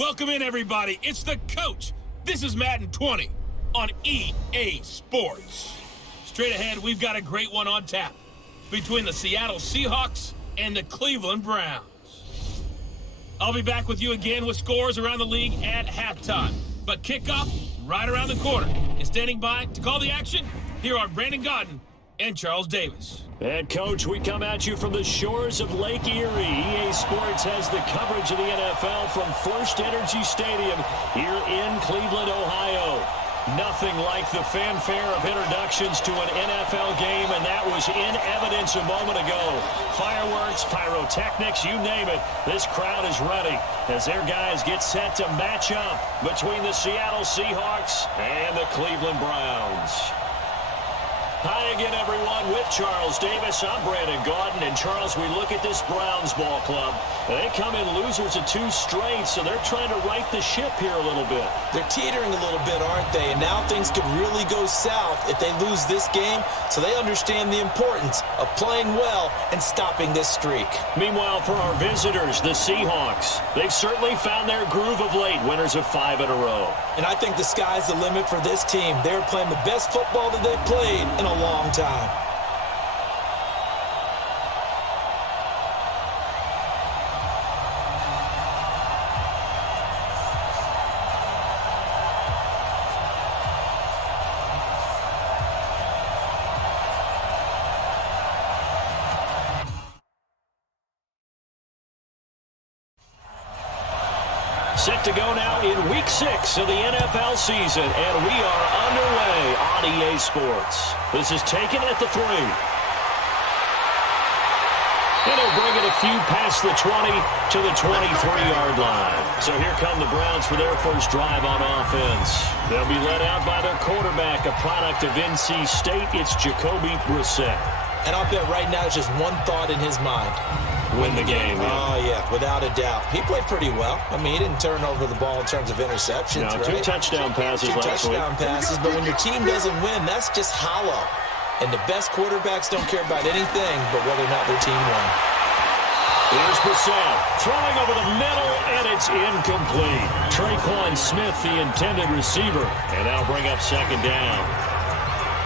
Welcome in, everybody. It's the coach. This is Madden 20 on EA Sports. Straight ahead, we've got a great one on tap between the Seattle Seahawks and the Cleveland Browns. I'll be back with you again with scores around the league at halftime. But kickoff right around the corner. And standing by to call the action, here are Brandon Godden and Charles Davis. And, Coach, we come at you from the shores of Lake Erie. EA Sports has the coverage of the NFL from First Energy Stadium here in Cleveland, Ohio. Nothing like the fanfare of introductions to an NFL game, and that was in evidence a moment ago. Fireworks, pyrotechnics, you name it. This crowd is ready as their guys get set to match up between the Seattle Seahawks and the Cleveland Browns. Hi again, everyone. With Charles Davis, I'm Brandon Godden. And, Charles, we look at this Browns ball club. They come in losers of 2 straight, so they're trying to right the ship here a little bit. They're teetering a little bit, aren't they? And now things could really go south if they lose this game, so they understand the importance of playing well and stopping this streak. Meanwhile, for our visitors, the Seahawks, they've certainly found their groove of late, winners of 5 in a row. And I think the sky's the limit for this team. They're playing the best football that they've played in a long time. Set to go now in Week 6 of the NFL season, and we are underway on EA Sports. This is taken at the 3. And he'll bring it a few past the 20 to the 23-yard line. So here come the Browns for their first drive on offense. They'll be led out by their quarterback, a product of NC State. It's Jacoby Brissett. And I'll bet right now it's just one thought in his mind. Win the game. Yeah. Oh, yeah, without a doubt. He played pretty well. I mean, he didn't turn over the ball in terms of interceptions, right? 2 touchdown passes last week. 2 touchdown passes, but when your team doesn't win, that's just hollow. And the best quarterbacks don't care about anything but whether or not their team won. Here's Brissett throwing over the middle, and it's incomplete. Traquan Smith, the intended receiver, and that'll bring up second down.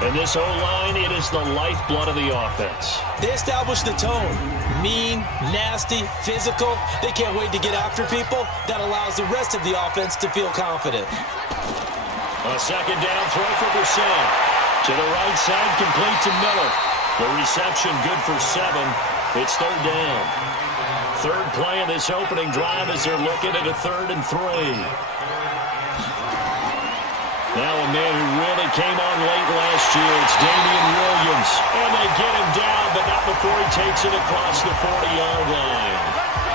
And this O-line, it is the lifeblood of the offense. They established the tone. Mean, nasty, physical. They can't wait to get after people. That allows the rest of the offense to feel confident. A second down throw for Brissett. To the right side, complete to Miller. The reception good for 7. It's third down. Third play in this opening drive as they're looking at a 3rd and 3. Now a man who really came on late last year, it's Damian Williams. And they get him down, but not before he takes it across the 40-yard line.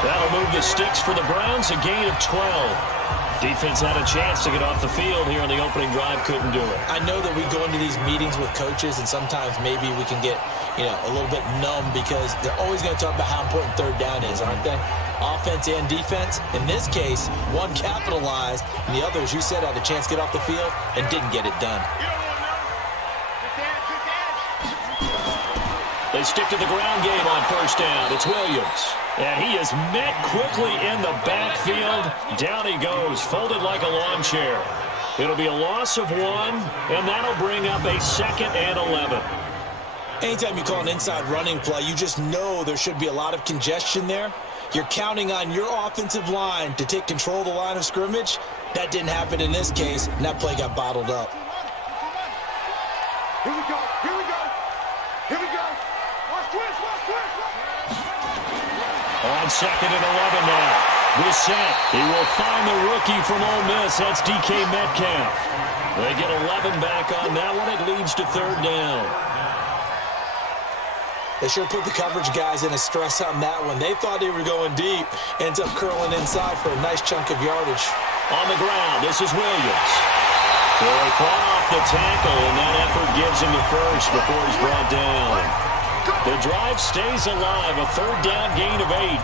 That'll move the sticks for the Browns, a gain of 12. Defense had a chance to get off the field here on the opening drive, couldn't do it. I know that we go into these meetings with coaches, and sometimes maybe we can get, a little bit numb because they're always going to talk about how important third down is, aren't they? Offense and defense. In this case, one capitalized, and the other, as you said, had a chance to get off the field and didn't get it done. They stick to the ground game on first down. It's Williams. And he is met quickly in the backfield. Down he goes, folded like a lawn chair. It'll be a loss of 1, and that'll bring up a 2nd and 11. Anytime you call an inside running play, you just know there should be a lot of congestion there. You're counting on your offensive line to take control of the line of scrimmage. That didn't happen in this case, and that play got bottled up. Here we go, here we go, here we go. Watch twist, watch twist. On 2nd and 11 now. Brissett, he will find the rookie from Ole Miss. That's DK Metcalf. They get 11 back on that one. It leads to 3rd down. They sure put the coverage guys in a stress on that one. They thought they were going deep. Ends up curling inside for a nice chunk of yardage. On the ground, this is Williams. Boy, fought off the tackle, and that effort gives him the first before he's brought down. The drive stays alive, a 3rd down gain of 8.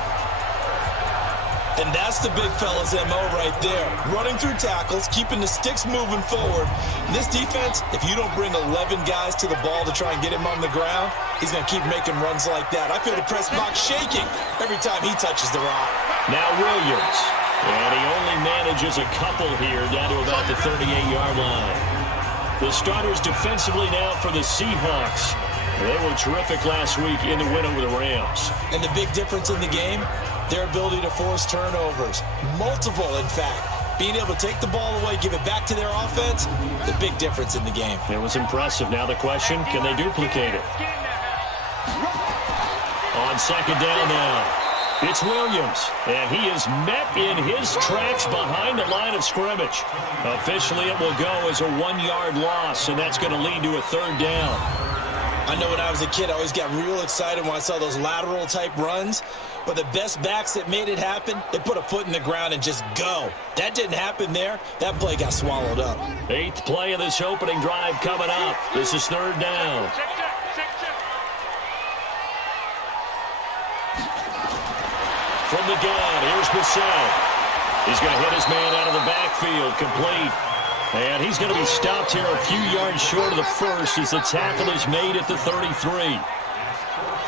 And that's the big fella's MO right there. Running through tackles, keeping the sticks moving forward. This defense, if you don't bring 11 guys to the ball to try and get him on the ground, he's going to keep making runs like that. I feel the press box shaking every time he touches the rock. Now Williams. And he only manages a couple here down to about the 38-yard line. The starters defensively now for the Seahawks. They were terrific last week in the win over the Rams. And the big difference in the game, their ability to force turnovers. Multiple, in fact. Being able to take the ball away, give it back to their offense, the big difference in the game. It was impressive. Now the question, can they duplicate it? On second down now. It's Williams, and he is met in his tracks behind the line of scrimmage. Officially, it will go as a 1-yard loss, and that's going to lead to a third down. I know when I was a kid, I always got real excited when I saw those lateral-type runs. But the best backs that made it happen, they put a foot in the ground and just go. That didn't happen there. That play got swallowed up. 8th play of this opening drive coming up. This is third down. From the gun, here's Bissell. He's going to hit his man out of the backfield, complete. And he's going to be stopped here a few yards short of the first as the tackle is made at the 33.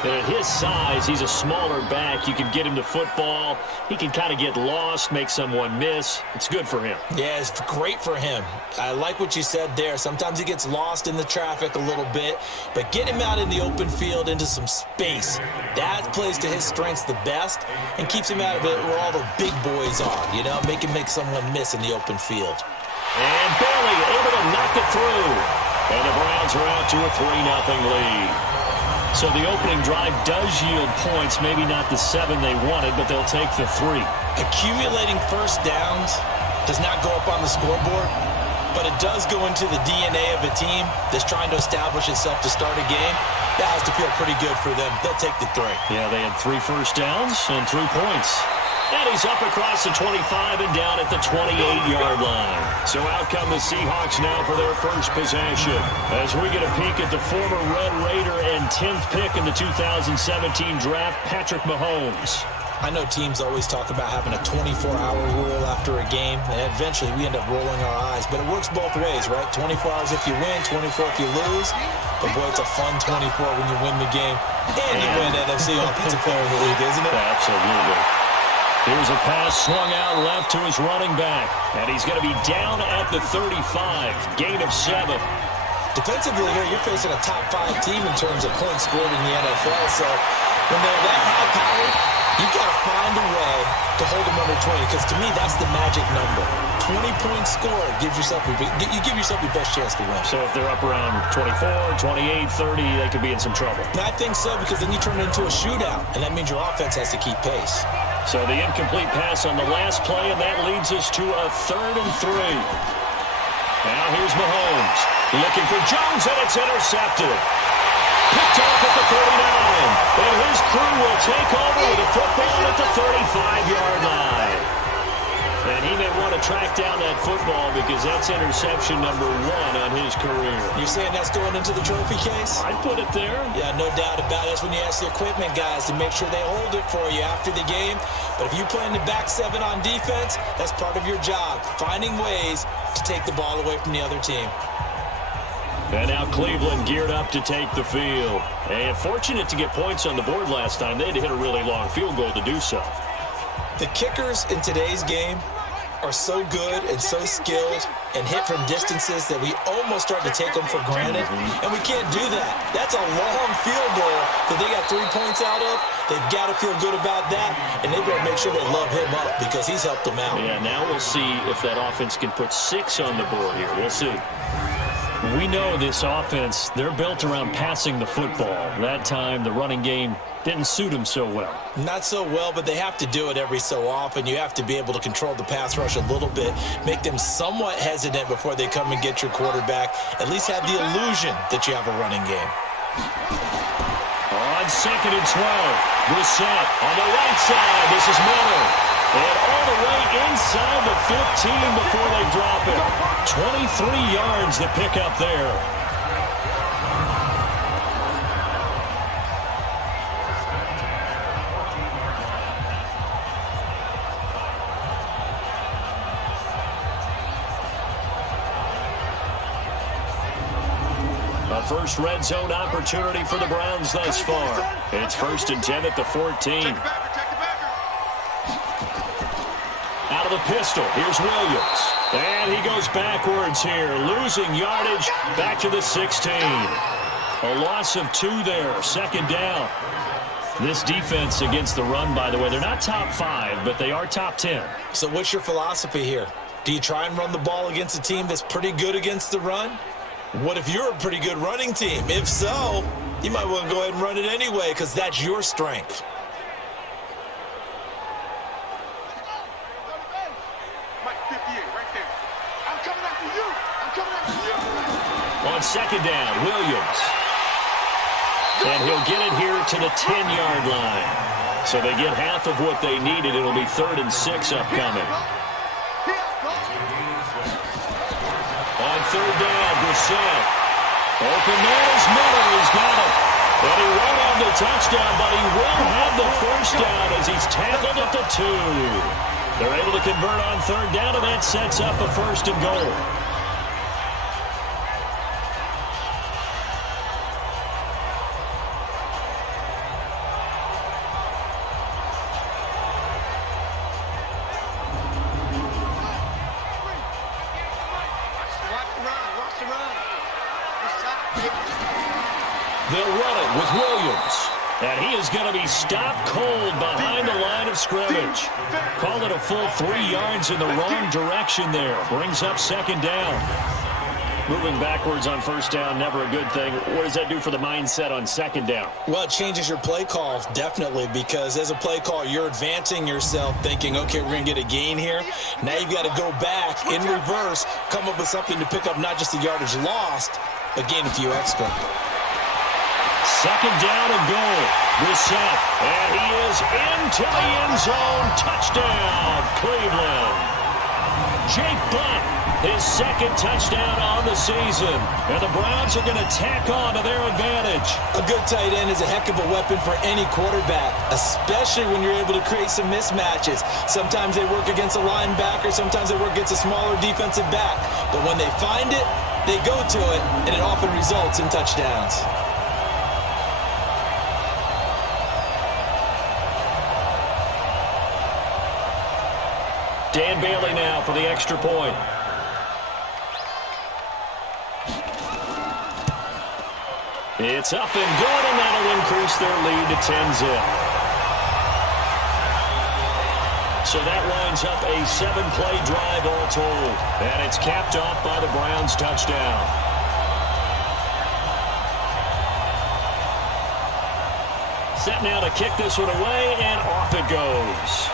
And at his size, he's a smaller back. You can get him to football. He can kind of get lost, make someone miss. It's good for him. Yeah, it's great for him. I like what you said there. Sometimes he gets lost in the traffic a little bit. But get him out in the open field into some space. That plays to his strengths the best and keeps him out of it where all the big boys are. You know, make someone miss in the open field. And Bailey able to knock it through. And the Browns are out to a 3-0 lead. So the opening drive does yield points, maybe not the 7 they wanted, but they'll take the 3. Accumulating first downs does not go up on the scoreboard, but it does go into the DNA of a team that's trying to establish itself to start a game. That has to feel pretty good for them. They'll take the 3. Yeah, they had 3 first downs and 3 points. And he's up across the 25 and down at the 28-yard line. So out come the Seahawks now for their first possession. As we get a peek at the former Red Raider and 10th pick in the 2017 draft, Patrick Mahomes. I know teams always talk about having a 24-hour rule after a game, and eventually we end up rolling our eyes. But it works both ways, right? 24 hours if you win, 24 if you lose. But, boy, it's a fun 24 when you win the game. And you win NFC Offensive Player of the League, isn't it? Absolutely. Here's a pass swung out left to his running back. And he's going to be down at the 35. Gain of 7. Defensively here, you're facing a top 5 team in terms of points scored in the NFL. So when they're that high-powered, you've got to find a way to hold them under 20. Because to me, that's the magic number. 20 points scored gives yourself you give yourself your best chance to win. So if they're up around 24, 28, 30, they could be in some trouble. And I think so, because then you turn it into a shootout. And that means your offense has to keep pace. So the incomplete pass on the last play, and that leads us to a 3rd and 3. Now here's Mahomes looking for Jones, and it's intercepted. Picked off at the 39. And his crew will take over with the football at the 35-yard line. And he may want to track down that football because that's interception number 1 on his career. You're saying that's going into the trophy case? I'd put it there. Yeah, no doubt about it. That's when you ask the equipment guys to make sure they hold it for you after the game. But if you play in the back 7 on defense, that's part of your job, finding ways to take the ball away from the other team. And now Cleveland geared up to take the field. And fortunate to get points on the board last time. They had to hit a really long field goal to do so. The kickers in today's game are so good and so skilled and hit from distances that we almost start to take them for granted. And we can't do that. That's a long field goal that they got 3 points out of. They've got to feel good about that, and they better make sure they love him up because he's helped them out. Yeah, now we'll see if that offense can put 6 on the board here. We'll see. We know this offense, they're built around passing the football. That time, the running game didn't suit them so well. Not so well, but they have to do it every so often. You have to be able to control the pass rush a little bit, make them somewhat hesitant before they come and get your quarterback, at least have the illusion that you have a running game. On 2nd and 12, Brissett on the right side. This is Miller. And all the way inside the 15 before they drop it. 23 yards to pick up there. A first red zone opportunity for the Browns thus far. It's 1st and 10 at the 14. Out of the pistol, here's Williams. And he goes backwards here, losing yardage back to the 16. A loss of 2 there, second down. This defense against the run, by the way, they're not top 5, but they are top 10. So what's your philosophy here? Do you try and run the ball against a team that's pretty good against the run? What if you're a pretty good running team? If so, you might want to go ahead and run it anyway because that's your strength. On second down, Williams. And he'll get it here to the 10-yard line. So they get half of what they needed. It'll be 3rd and 6 upcoming. On third down, Brissett. Open man is Miller. He's got it. And he won't have the touchdown, but he will have the first down as he's tackled at the 2. They're able to convert on third down, and that sets up a 1st and goal. They'll run it with Williams. And he is going to be stopped cold behind the line of scrimmage. Called it a full 3 yards in the wrong direction there. Brings up second down. Moving backwards on first down, never a good thing. What does that do for the mindset on second down? Well, it changes your play call, definitely, because as a play call, you're advancing yourself thinking, okay, we're going to get a gain here. Now you've got to go back in reverse, come up with something to pick up not just the yardage lost, but gain a few extra. Second down and goal. Brissett. And he is into the end zone. Touchdown, Cleveland. Jake Butt, his second touchdown on the season. And the Browns are going to tack on to their advantage. A good tight end is a heck of a weapon for any quarterback, especially when you're able to create some mismatches. Sometimes they work against a linebacker. Sometimes they work against a smaller defensive back. But when they find it, they go to it, and it often results in touchdowns. Dan Bailey now for the extra point. It's up and good, and that'll increase their lead to 10-zip. So that winds up a 7-play drive all told. And it's capped off by the Browns' touchdown. Set now to kick this one away, and off it goes.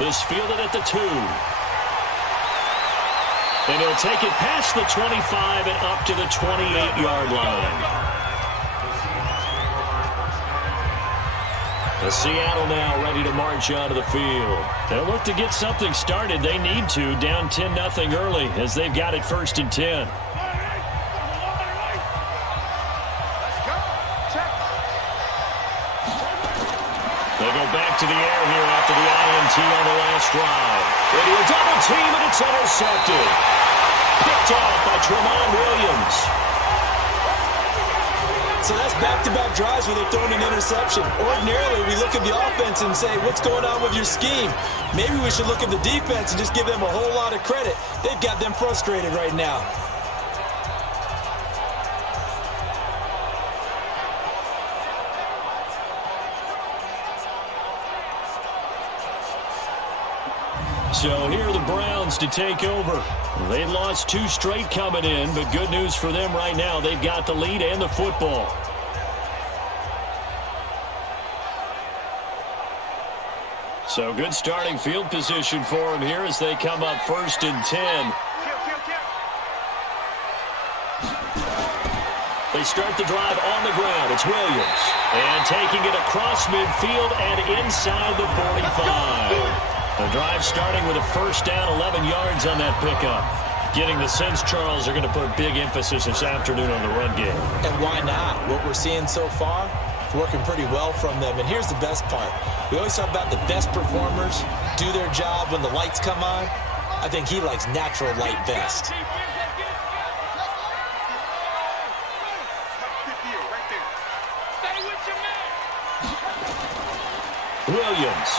Is fielded at the 2. And he'll take it past the 25 and up to the 28-yard line. The Seattle now ready to march onto the field. They'll look to get something started. They need to, down 10-0 early as they've got it 1st and 10. They go back to the air here after the INT on the last drive. Into a double team, and it's intercepted. Picked off by Tremont Williams. So that's back-to-back drives where they're throwing an interception. Ordinarily, we look at the offense and say, what's going on with your scheme? Maybe we should look at the defense and just give them a whole lot of credit. They've got them frustrated right now. So here are the Browns to take over. They lost 2 straight coming in, but good news for them right now. They've got the lead and the football. So good starting field position for them here as they come up 1st and 10. They start the drive on the ground. It's Williams. And taking it across midfield and inside the 45. The drive starting with a first down, 11 yards on that pickup. Getting the sense, Charles, are going to put big emphasis this afternoon on the run game. And why not? What we're seeing so far, it's working pretty well from them. And here's the best part. We always talk about the best performers do their job when the lights come on. I think he likes natural light best. Williams.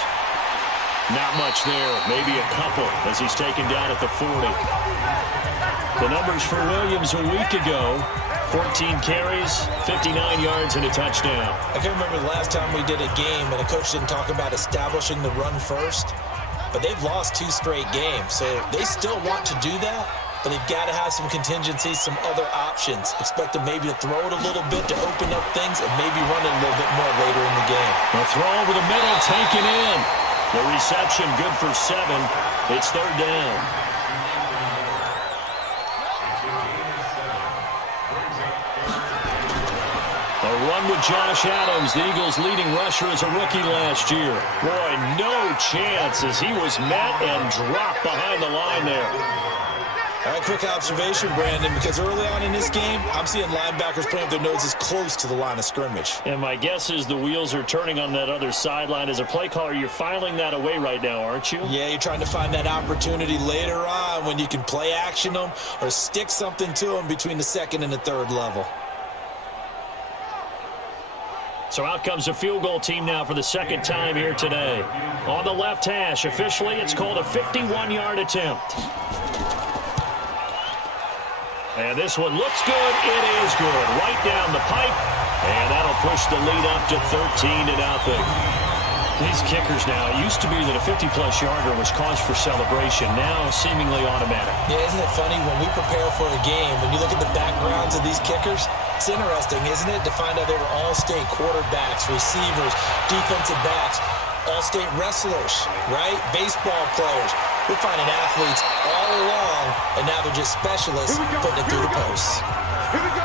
Not much there. Maybe a couple as he's taken down at the 40. The numbers for Williams a week ago: 14 carries, 59 yards, and a touchdown. I can't remember the last time we did a game and a coach didn't talk about establishing the run first. But they've lost 2 straight games, so they still want to do that. But they've got to have some contingencies, some other options. Expect them maybe to throw it a little bit to open up things and maybe run it a little bit more later in the game. The throw over the middle, taken in. The reception good for 7. It's 3rd down. A run with Josh Adams, the Eagles' leading rusher as a rookie last year. Boy, no chance as he was met and dropped behind the line there. All right, quick observation, Brandon, because early on in this game, I'm seeing linebackers putting up their noses close to the line of scrimmage. And my guess is the wheels are turning on that other sideline. As a play caller, you're filing that away right now, aren't you? Yeah, you're trying to find that opportunity later on when you can play action them or stick something to them between the 2nd and the 3rd level. So out comes a field goal team now for the 2nd time here today. On the left hash, officially it's called a 51-yard attempt. And this one looks good. It is good. Right down the pipe. And that'll push the lead up to 13-0. These kickers now, it used to be that a 50-plus yarder was cause for celebration. Now seemingly automatic. Yeah, isn't it funny when we prepare for a game, when you look at the backgrounds of these kickers, it's interesting, isn't it, to find out they were all-state quarterbacks, receivers, defensive backs, all-state wrestlers, right? Baseball players. We're finding athletes all along, and now they're just specialists putting it through the posts. Here we go.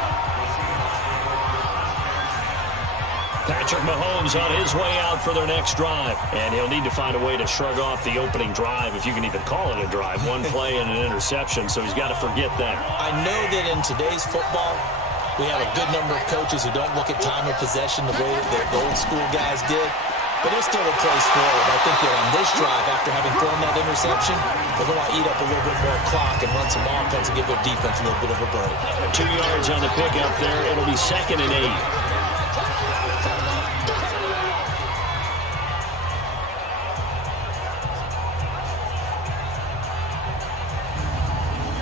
Patrick Mahomes on his way out for their next drive. And he'll need to find a way to shrug off the opening drive, if you can even call it a drive. One play and an interception, so he's got to forget that. I know that in today's football, we have a good number of coaches who don't look at time of possession the way that the old school guys did. But there's still a place forward. I think that on this drive, after having thrown that interception, they're going to eat up a little bit more clock and run some offense and give their defense a little bit of a break. 2 yards on the pickup there. It'll be 2nd and 8.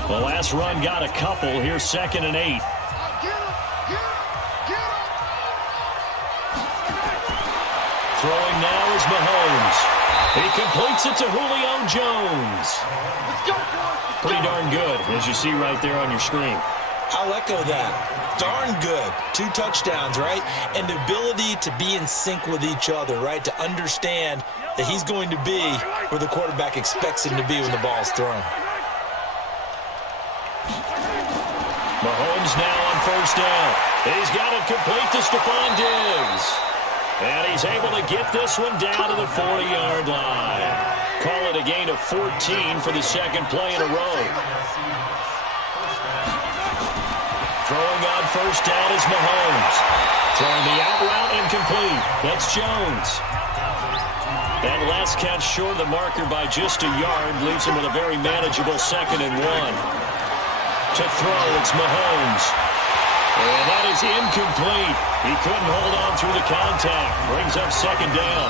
The last run got a couple. Here's 2nd and 8. Throwing now is Mahomes. He completes it to Julio Jones. Pretty darn good, as you see right there on your screen. I'll echo that. Darn good. 2 touchdowns, right? And the ability to be in sync with each other, right? To understand that he's going to be where the quarterback expects him to be when the ball's thrown. Mahomes now on 1st down. He's got it complete to Stephon Diggs. And he's able to get this one down to the 40-yard line. Call it a gain of 14 for the 2nd play in a row. Throwing on 1st down is Mahomes. Throwing the out route incomplete. That's Jones. That last catch short of the marker by just a yard leaves him with a very manageable 2nd and 1. To throw, it's Mahomes. And that is incomplete. He couldn't hold on through the contact. Brings up 2nd down.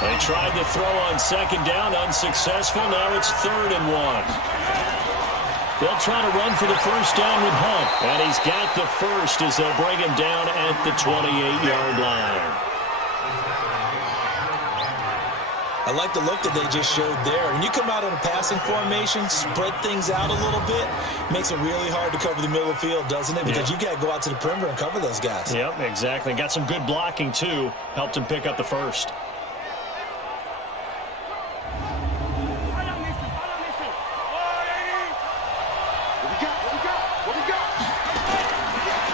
They tried to throw on 2nd down, unsuccessful. Now it's 3rd and 1. They'll try to run for the 1st down with Hunt. And he's got the first as they'll bring him down at the 28-yard line. I like the look that they just showed there. When you come out in a passing formation, spread things out a little bit, makes it really hard to cover the middle of the field, doesn't it? Because you've got to go out to the perimeter and cover those guys. Yep, exactly. Got some good blocking, too. Helped him pick up the first.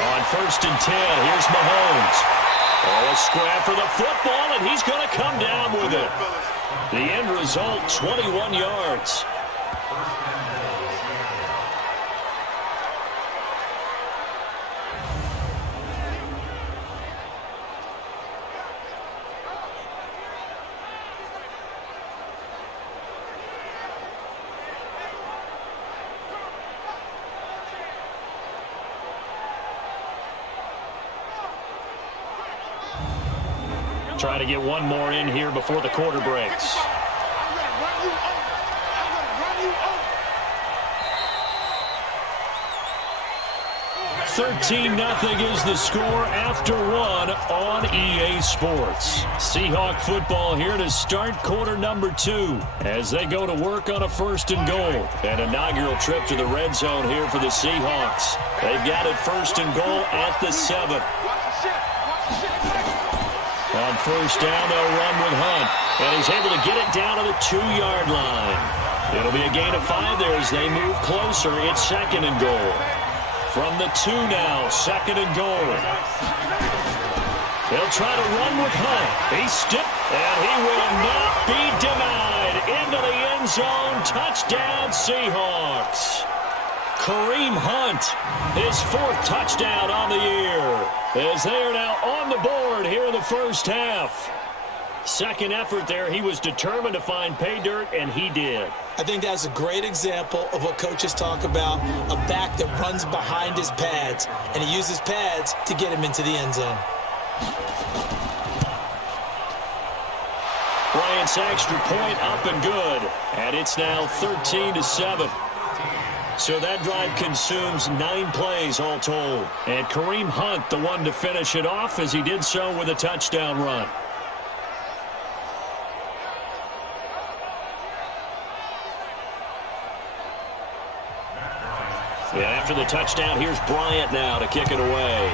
On 1st and 10, here's Mahomes. Oh, a scrap for the football, and he's going to come down with it. The end result, 21 yards. Try to get one more in here before the quarter breaks. 13-0 is the score after one on EA Sports. Seahawk football here to start quarter number 2 as they go to work on a 1st and goal. An inaugural trip to the red zone here for the Seahawks. They've got it 1st and goal at the 7. On 1st down, they'll run with Hunt. And he's able to get it down to the 2-yard line. It'll be a gain of 5 there as they move closer. It's 2nd and goal. From the 2 now, 2nd and goal. They'll try to run with Hunt. He's stiff, and he will not be denied. Into the end zone, touchdown Seahawks. Kareem Hunt, his 4th touchdown on the year, as they are now on the board here in the first half. Second effort there, he was determined to find pay dirt, and he did. I think that's a great example of what coaches talk about, a back that runs behind his pads, and he uses pads to get him into the end zone. Bryant's extra point up and good, and it's now 13-7. So that drive consumes 9 plays all told. And Kareem Hunt, the one to finish it off, as he did so with a touchdown run. And after the touchdown, here's Bryant now to kick it away.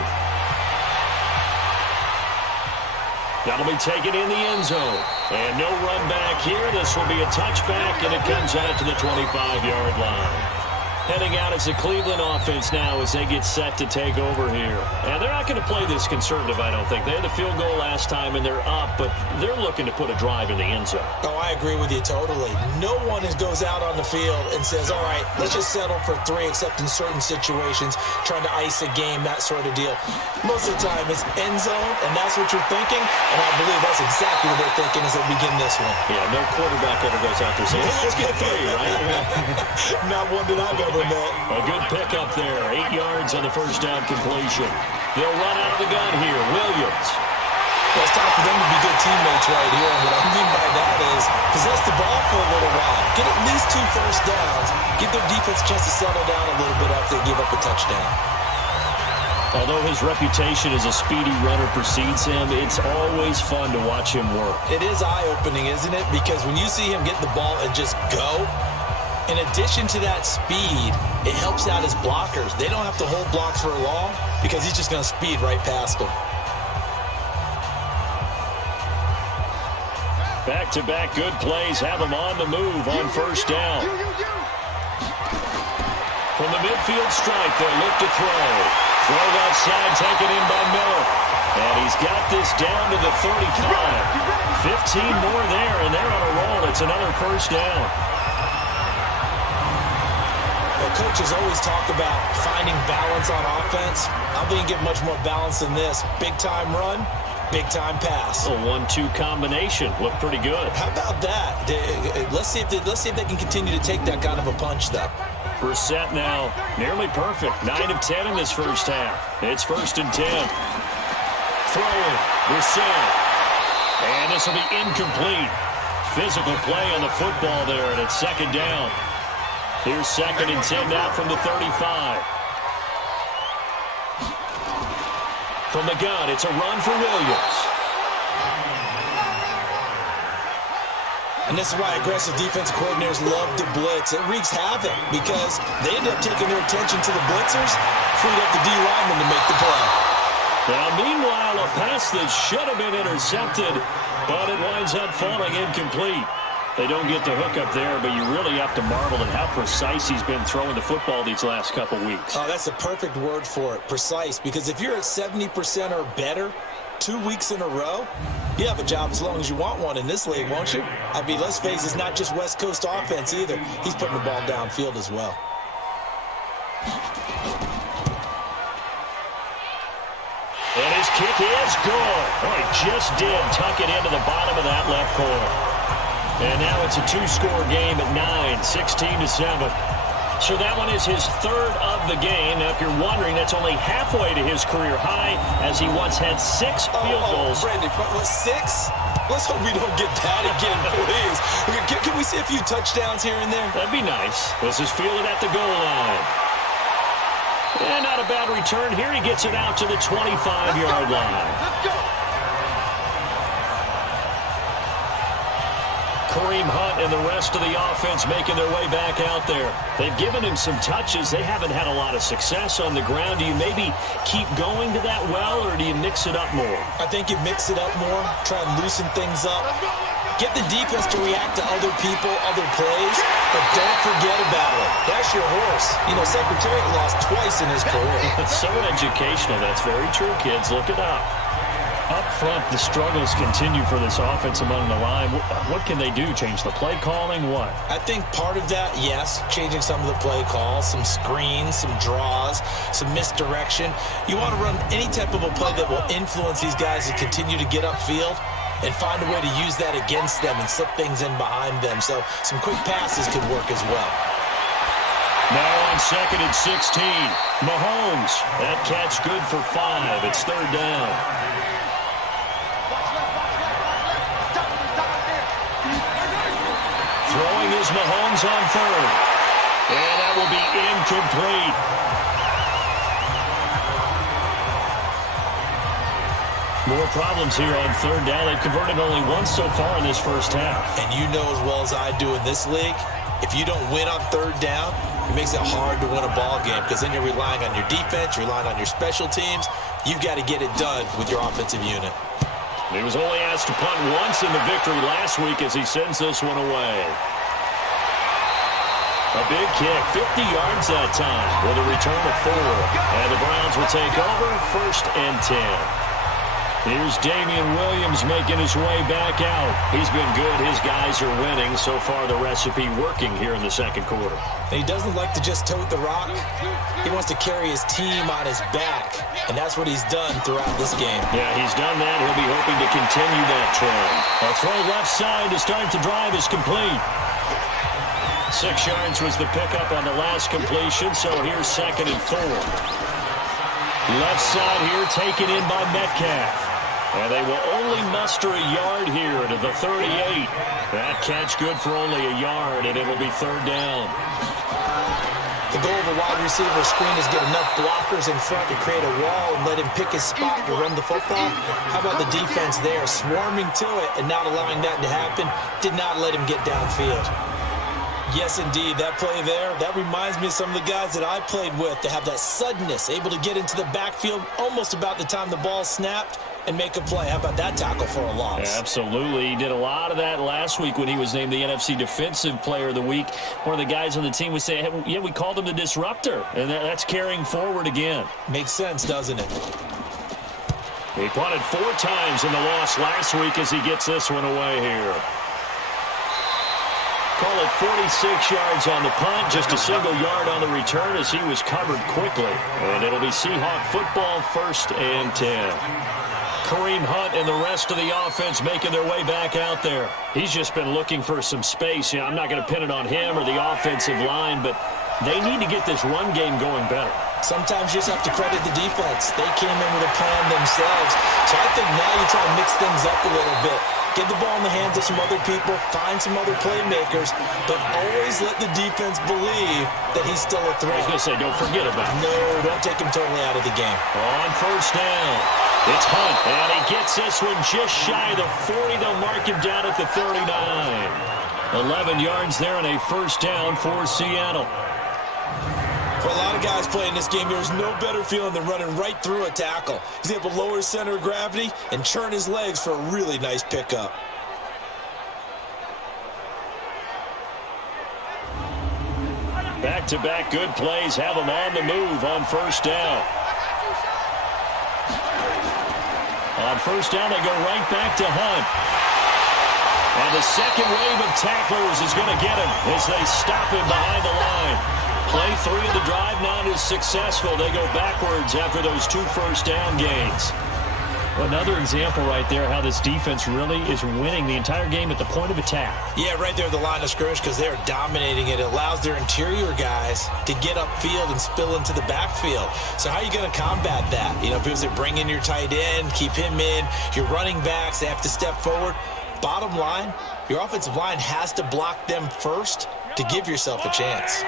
That'll be taken in the end zone. And no run back here. This will be a touchback, and it comes out to the 25-yard line. Heading out as the Cleveland offense now as they get set to take over here. And they're not going to play this conservative, I don't think. They had the field goal last time, and they're up, but they're looking to put a drive in the end zone. Oh, I agree with you totally. No one goes out on the field and says, all right, let's just settle for 3, except in certain situations, trying to ice a game, that sort of deal. Most of the time, it's end zone, and that's what you're thinking, and I believe that's exactly what they're thinking as they begin this one. Yeah, no quarterback ever goes out there saying, hey, let's get 3, right? Not one that I've ever met. A good pickup there. 8 yards on the first down completion. They'll run out of the gun here. Williams. Well, it's time for them to be good teammates right here. And what I mean by that is possess the ball for a little while. Get at least 2 first downs. Give their defense a chance to settle down a little bit after they give up a touchdown. Although his reputation as a speedy runner precedes him, it's always fun to watch him work. It is eye-opening, isn't it? Because when you see him get the ball and just go, in addition to that speed, it helps out his blockers. They don't have to hold blocks for long because he's just going to speed right past them. Back-to-back good plays have him on the move on first down. From the midfield stripe, they'll look to throw. Throw outside, taken in by Miller. And he's got this down to the 35. 15 more there, and they're on a roll. It's another first down. Coaches always talk about finding balance on offense. I think you get much more balance than this. Big-time run, big-time pass. A 1-2 combination. Looked pretty good. How about that? Let's see if they can continue to take that kind of a punch, though. Brissett now nearly perfect. 9 of 10 in this first half. It's 1st and 10. Throwing. Brissett. And this will be incomplete. Physical play on the football there, and it's 2nd down. Here's 2nd and 10 now from the 35. From the gun, it's a run for Williams. And this is why aggressive defensive coordinators love to blitz. It wreaks havoc because they end up taking their attention to the blitzers, freed up the D lineman to make the play. Now, meanwhile, a pass that should have been intercepted, but it winds up falling incomplete. They don't get the hook up there, but you really have to marvel at how precise he's been throwing the football these last couple weeks. Oh, that's the perfect word for it, precise, because if you're at 70% or better 2 weeks in a row, you have a job as long as you want one in this league, won't you? I mean, let's face it, it's not just West Coast offense either. He's putting the ball downfield as well. And his kick is good. Oh, he just did tuck it into the bottom of that left corner. And now it's a 2-score game at 9, 16-7. So that one is his 3rd of the game. Now, if you're wondering, that's only halfway to his career high, as he once had 6 field goals. Brandon, 6? Let's hope we don't get that again, please. Can we see a few touchdowns here and there? That'd be nice. This is fielded at the goal line. And not a bad return here. He gets it out to the 25-yard line. Let's go. Kareem Hunt and the rest of the offense making their way back out there. They've given him some touches. They haven't had a lot of success on the ground. Do you maybe keep going to that well, or do you mix it up more? I think you mix it up more, try and loosen things up. Get the defense to react to other people, other plays, but don't forget about it. That's your horse. You know, Secretariat lost twice in his career. It's so educational. That's very true, kids. Look it up. Up front, the struggles continue for this offense among the line. What can they do? Change the play calling? What? I think part of that, yes, changing some of the play calls, some screens, some draws, some misdirection. You want to run any type of a play that will influence these guys to continue to get upfield and find a way to use that against them and slip things in behind them. So some quick passes could work as well. Now on 2nd and 16, Mahomes. That catch good for 5. It's 3rd down. Throwing is Mahomes on 3rd. And that will be incomplete. More problems here on 3rd down. They've converted only once so far in this first half. And you know as well as I do in this league, if you don't win on 3rd down, it makes it hard to win a ball game because then you're relying on your defense, you're relying on your special teams. You've got to get it done with your offensive unit. He was only asked to punt once in the victory last week as he sends this one away. A big kick, 50 yards that time with a return of 4. And the Browns will take over 1st and 10. Here's Damian Williams making his way back out. He's been good. His guys are winning. So far, the recipe working here in the 2nd quarter. And he doesn't like to just tote the rock. He wants to carry his team on his back. And that's what he's done throughout this game. Yeah, he's done that. He'll be hoping to continue that trend. A throw left side to start the drive is complete. 6 yards was the pickup on the last completion, so here's 2nd and 4. Left side here taken in by Metcalf. And they will only muster a yard here to the 38. That catch good for only a yard, and it'll be 3rd down. The goal of a wide receiver screen is get enough blockers in front to create a wall and let him pick his spot to run the football. How about the defense there, swarming to it and not allowing that to happen? Did not let him get downfield. Yes, indeed, that play there, that reminds me of some of the guys that I played with to have that suddenness, able to get into the backfield almost about the time the ball snapped and make a play. How about that tackle for a loss? Yeah, absolutely. He did a lot of that last week when he was named the NFC Defensive Player of the Week. One of the guys on the team would say, hey, yeah, we called him the disruptor, and that's carrying forward again. Makes sense, doesn't it? He punted 4 times in the loss last week as he gets this one away here. Call it 46 yards on the punt, just a single yard on the return as he was covered quickly. And it'll be Seahawk football 1st and 10. Kareem Hunt and the rest of the offense making their way back out there. He's just been looking for some space. I'm not going to pin it on him or the offensive line, but they need to get this run game going better. Sometimes you just have to credit the defense. They came in with a plan themselves. So I think now you try to mix things up a little bit. Get the ball in the hands of some other people, find some other playmakers, but always let the defense believe that he's still a threat. I was going to say, don't forget about it. No, don't take him totally out of the game. On 1st down, it's Hunt, and he gets this one just shy of the 40. They'll mark him down at the 39. 11 yards there and a 1st down for Seattle. For a lot of guys playing this game, there's no better feeling than running right through a tackle. He's able to lower his center of gravity and churn his legs for a really nice pickup. Back-to-back good plays have him on the move on 1st down. On 1st down, they go right back to Hunt. And the second wave of tacklers is going to get him as they stop him behind the line. Play 3 of the drive not as successful. They go backwards after those 2 1st down gains. Another example right there how this defense really is winning the entire game at the point of attack. Yeah, right there at the line of scrimmage because they're dominating it. It allows their interior guys to get upfield and spill into the backfield. So how are you going to combat that? You know, because they bring in your tight end, keep him in. Your running backs, they have to step forward. Bottom line, your offensive line has to block them first to give yourself a chance.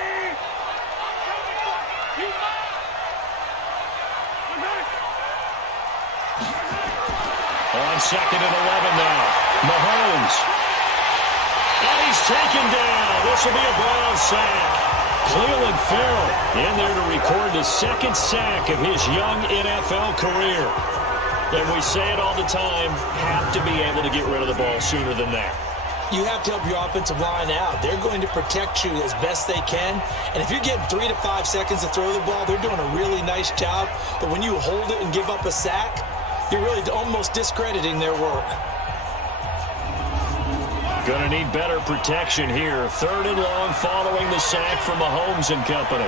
on 2nd and 11 now. Mahomes. And he's taken down. This will be a Brown sack. Cleveland Farrell in there to record the 2nd sack of his young NFL career. And we say it all the time, have to be able to get rid of the ball sooner than that. You have to help your offensive line out. They're going to protect you as best they can. And if you're getting 3 to 5 seconds to throw the ball, they're doing a really nice job. But when you hold it and give up a sack, you're really almost discrediting their work. Going to need better protection here. 3rd and long following the sack from Mahomes and company.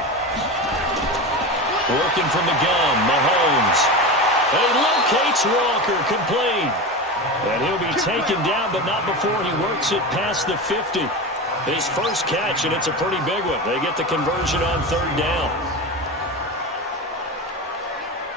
Working from the gun, Mahomes. And he locates Walker, complete. And he'll be taken down, but not before he works it past the 50. His first catch, and it's a pretty big one. They get the conversion on 3rd down.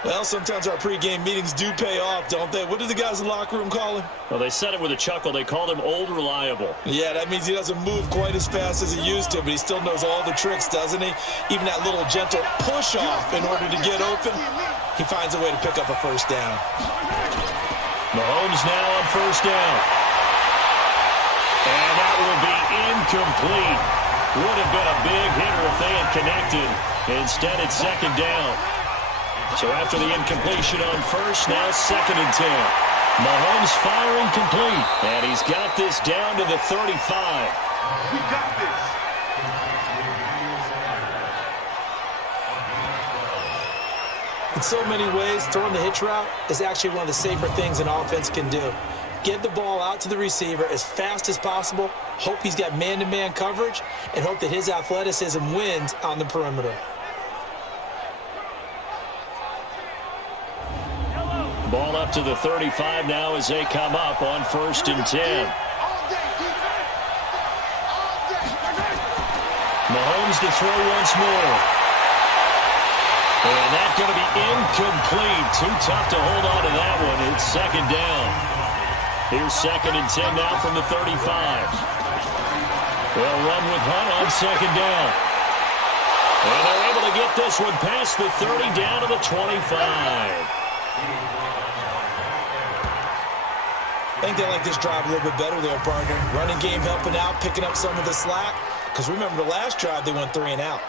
Well, sometimes our pregame meetings do pay off, don't they? What do the guys in the locker room call him? Well, they said it with a chuckle. They called him Old Reliable. Yeah, that means he doesn't move quite as fast as he used to, but he still knows all the tricks, doesn't he? Even that little gentle push-off in order to get open, he finds a way to pick up a 1st down. Mahomes now on 1st down. And that will be incomplete. Would have been a big hitter if they had connected. Instead, it's 2nd down. So after the incompletion on 1st, now 2nd and 10. Mahomes firing complete. And he's got this down to the 35. We got this. In so many ways, throwing the hitch route is actually one of the safer things an offense can do. Get the ball out to the receiver as fast as possible, hope he's got man-to-man coverage, and hope that his athleticism wins on the perimeter. Ball up to the 35 now as they come up on 1st and 10. Mahomes to throw once more. And that's going to be incomplete. Too tough to hold on to that one. It's 2nd down. Here's 2nd and 10 now from the 35. They'll run with Hunt on 2nd down. And they're able to get this one past the 30 down to the 25. I think they like this drive a little bit better there, partner. Running game helping out, picking up some of the slack. Because remember, the last drive, they went 3 and out.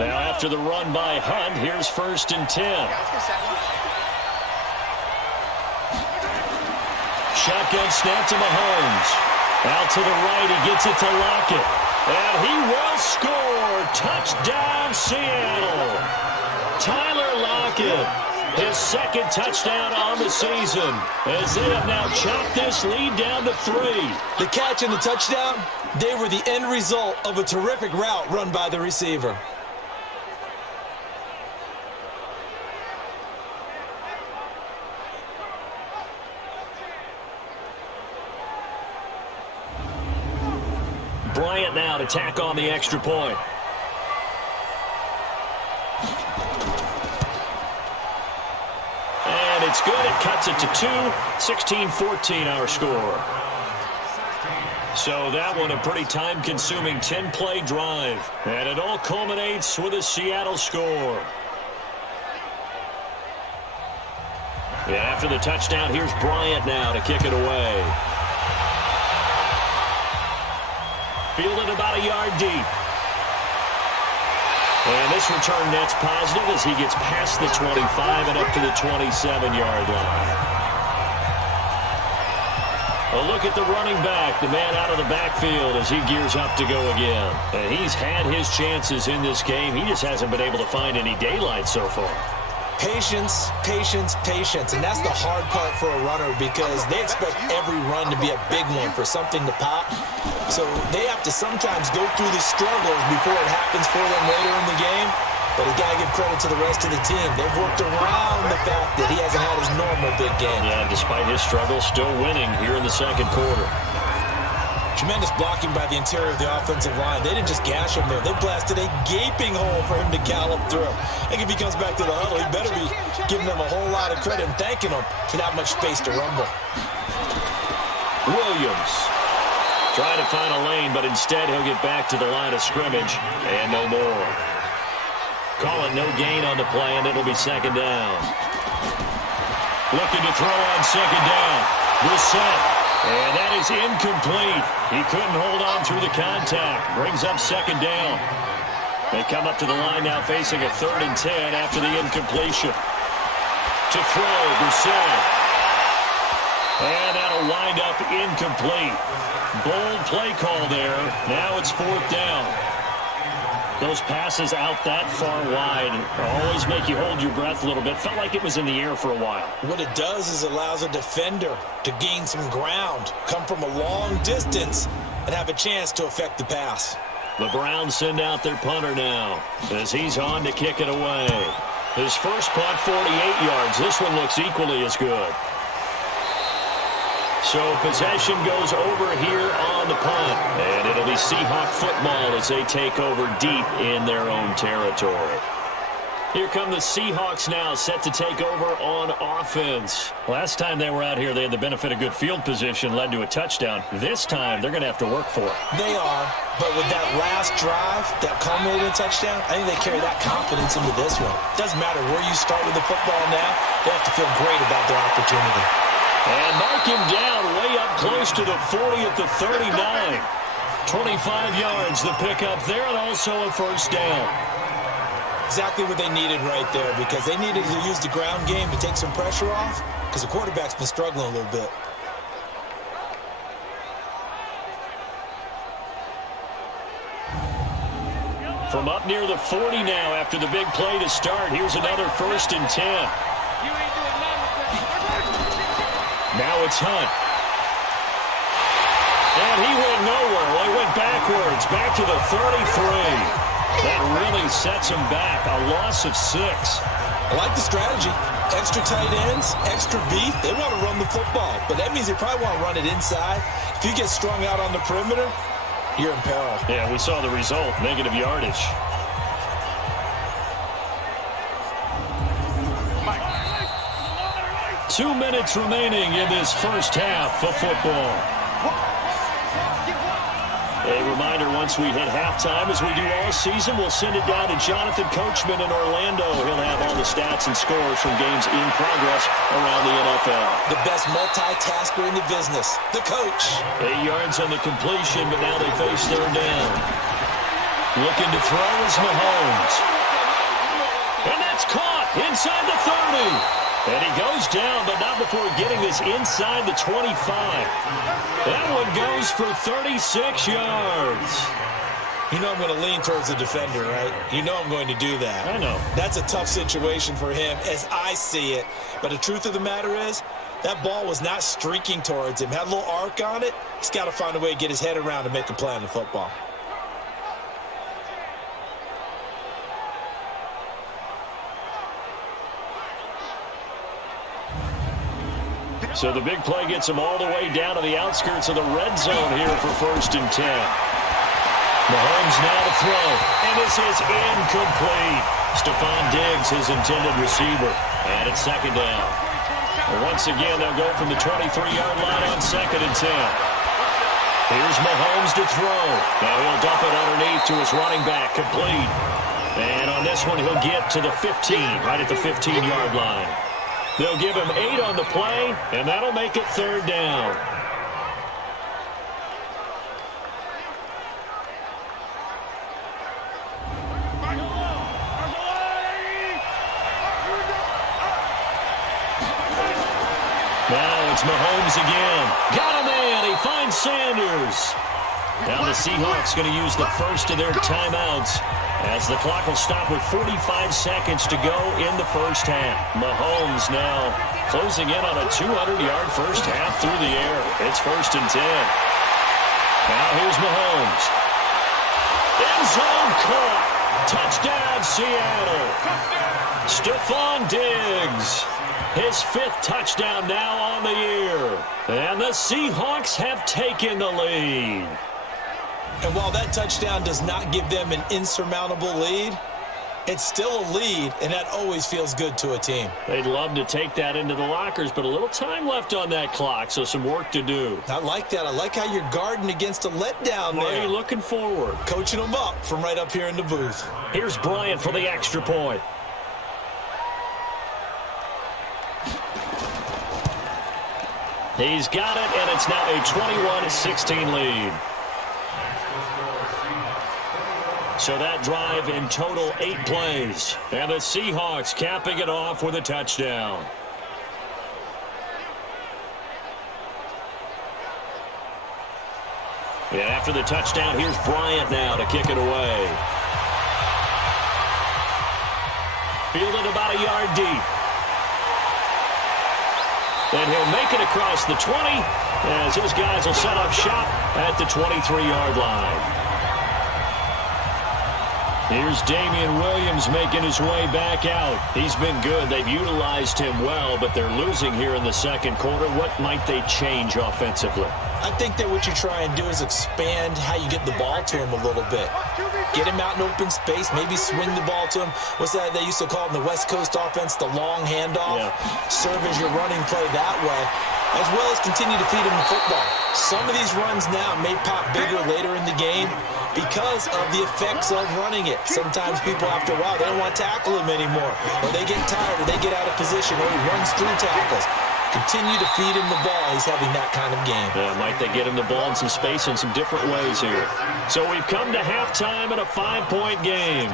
Now after the run by Hunt, here's 1st and 10. Shotgun snap to Mahomes. Out to the right, he gets it to Lockett. And he will score. Touchdown, Seattle. Tyler Lockett, his 2nd touchdown on the season, as they have now chopped this lead down to 3. The catch and the touchdown, they were the end result of a terrific route run by the receiver. Bryant now to tack on the extra point. And it's good. It cuts it to 2. 16-14 our score. So that one a pretty time-consuming 10-play drive. And it all culminates with a Seattle score. And after the touchdown, here's Bryant now to kick it away. Fielded about a yard deep. And this return net's positive as he gets past the 25 and up to the 27-yard line. A look at the running back, the man out of the backfield as he gears up to go again. And he's had his chances in this game. He just hasn't been able to find any daylight so far. Patience, patience, patience. And that's the hard part for a runner because they expect every run to be a big one for something to pop. So they have to sometimes go through the struggles before it happens for them later in the game. But you got to give credit to the rest of the team. They've worked around the fact that he hasn't had his normal big game. Yeah, despite his struggles, still winning here in the 2nd quarter. Tremendous blocking by the interior of the offensive line. They didn't just gash him there. They blasted a gaping hole for him to gallop through. I think if he comes back to the huddle, he better be giving them a whole lot of credit and thanking them for that much space to rumble. Williams trying to find a lane, but instead he'll get back to the line of scrimmage and no more. Call it no gain on the play, and it'll be second down. Looking to throw on second down. Brissett. And that is incomplete. He couldn't hold on through the contact. Brings up second down. They come up to the line now facing a 3rd and 10 after the incompletion. To throw, Brissett. And that'll wind up incomplete. Bold play call there. Now it's 4th down. Those passes out that far wide always make you hold your breath a little bit. Felt like it was in the air for a while. What it does is it allows a defender to gain some ground, come from a long distance, and have a chance to affect the pass. The Browns send out their punter now as he's on to kick it away. His first punt, 48 yards. This one looks equally as good. So possession goes over here on the punt. And it'll be Seahawk football as they take over deep in their own territory. Here come the Seahawks now, set to take over on offense. Last time they were out here, they had the benefit of good field position, led to a touchdown. This time, they're going to have to work for it. They are, but with that last drive, that culminated in touchdown, I think they carry that confidence into this one. Doesn't matter where you start with the football now, they have to feel great about their opportunity. And mark him down way up close to the 40 at the 39. 25 yards the pickup there, and also a first down. Exactly what they needed right there, because they needed to use the ground game to take some pressure off, because the quarterback's been struggling a little bit. From up near the 40 now after the big play to start. Here's another 1st and 10. Now it's Hunt. And he went nowhere. Well, he went backwards, back to the 33. That really sets him back. A loss of 6. I like the strategy. Extra tight ends, extra beef. They want to run the football, but that means they probably want to run it inside. If you get strung out on the perimeter, you're in peril. Yeah, we saw the result. Negative yardage. Two minutes remaining in this first half of football. A reminder, once we hit halftime, as we do all season, we'll send it down to Jonathan Coachman in Orlando. He'll have all the stats and scores from games in progress around the NFL. The best multitasker in the business, the coach. 8 yards on the completion, but now they face 3rd down. Looking to throw is Mahomes. And that's caught inside the 30. And he goes down, but not before getting this inside the 25. That one goes for 36 yards. You know I'm going to lean towards the defender, right? You know I'm going to do that. I know. That's a tough situation for him as I see it. But the truth of the matter is, that ball was not streaking towards him. Had a little arc on it. He's got to find a way to get his head around and make a play on the football. So the big play gets him all the way down to the outskirts of the red zone here for 1st and 10. Mahomes now to throw, and this is incomplete. Stephon Diggs, his intended receiver, and it's 2nd down. Once again, they'll go from the 23-yard line on 2nd and 10. Here's Mahomes to throw. Now he'll dump it underneath to his running back, complete. And on this one, he'll get to the 15, right at the 15-yard line. They'll give him 8 on the play, and that'll make it 3rd down. Now it's Mahomes again. Got a man. He finds Sanders. Now the Seahawks going to use the first of their timeouts as the clock will stop with 45 seconds to go in the first half. Mahomes now closing in on a 200-yard first half through the air. It's 1st and 10. Now here's Mahomes. End zone caught. Touchdown, Seattle. Stephon Diggs. His 5th touchdown now on the year. And the Seahawks have taken the lead. And while that touchdown does not give them an insurmountable lead, It's still a lead, and that always feels good to a team. They'd love to take that into the lockers, but a little time left on that clock, so some work to do. I like that. I like how you're guarding against a letdown there. Are you looking forward? Coaching them up from right up here in the booth. Here's Bryant for the extra point. He's got it, and it's now a 21-16 lead. So that drive in total 8 plays. And the Seahawks capping it off with a touchdown. And after the touchdown, here's Bryant now to kick it away. Fielded about a yard deep. And he'll make it across the 20 as his guys will set up shop at the 23-yard line. Here's Damian Williams making his way back out. He's been good. They've utilized him well, but they're losing here in the second quarter. What might they change offensively? I think that what you try and do is expand how you get the ball to him a little bit. Get him out in open space, maybe swing the ball to him. What's that they used to call in the West Coast offense, the long handoff? Yeah. Serve as your running play that way, as well as continue to feed him the football. Some of these runs now may pop bigger later in the game because of the effects of running it. Sometimes people, after a while, they don't want to tackle him anymore, or they get tired, or they get out of position, or he runs through tackles. Continue to feed him the ball. He's having that kind of game. Yeah, might they get him the ball in some space in some different ways here. So we've come to halftime in a 5-point game.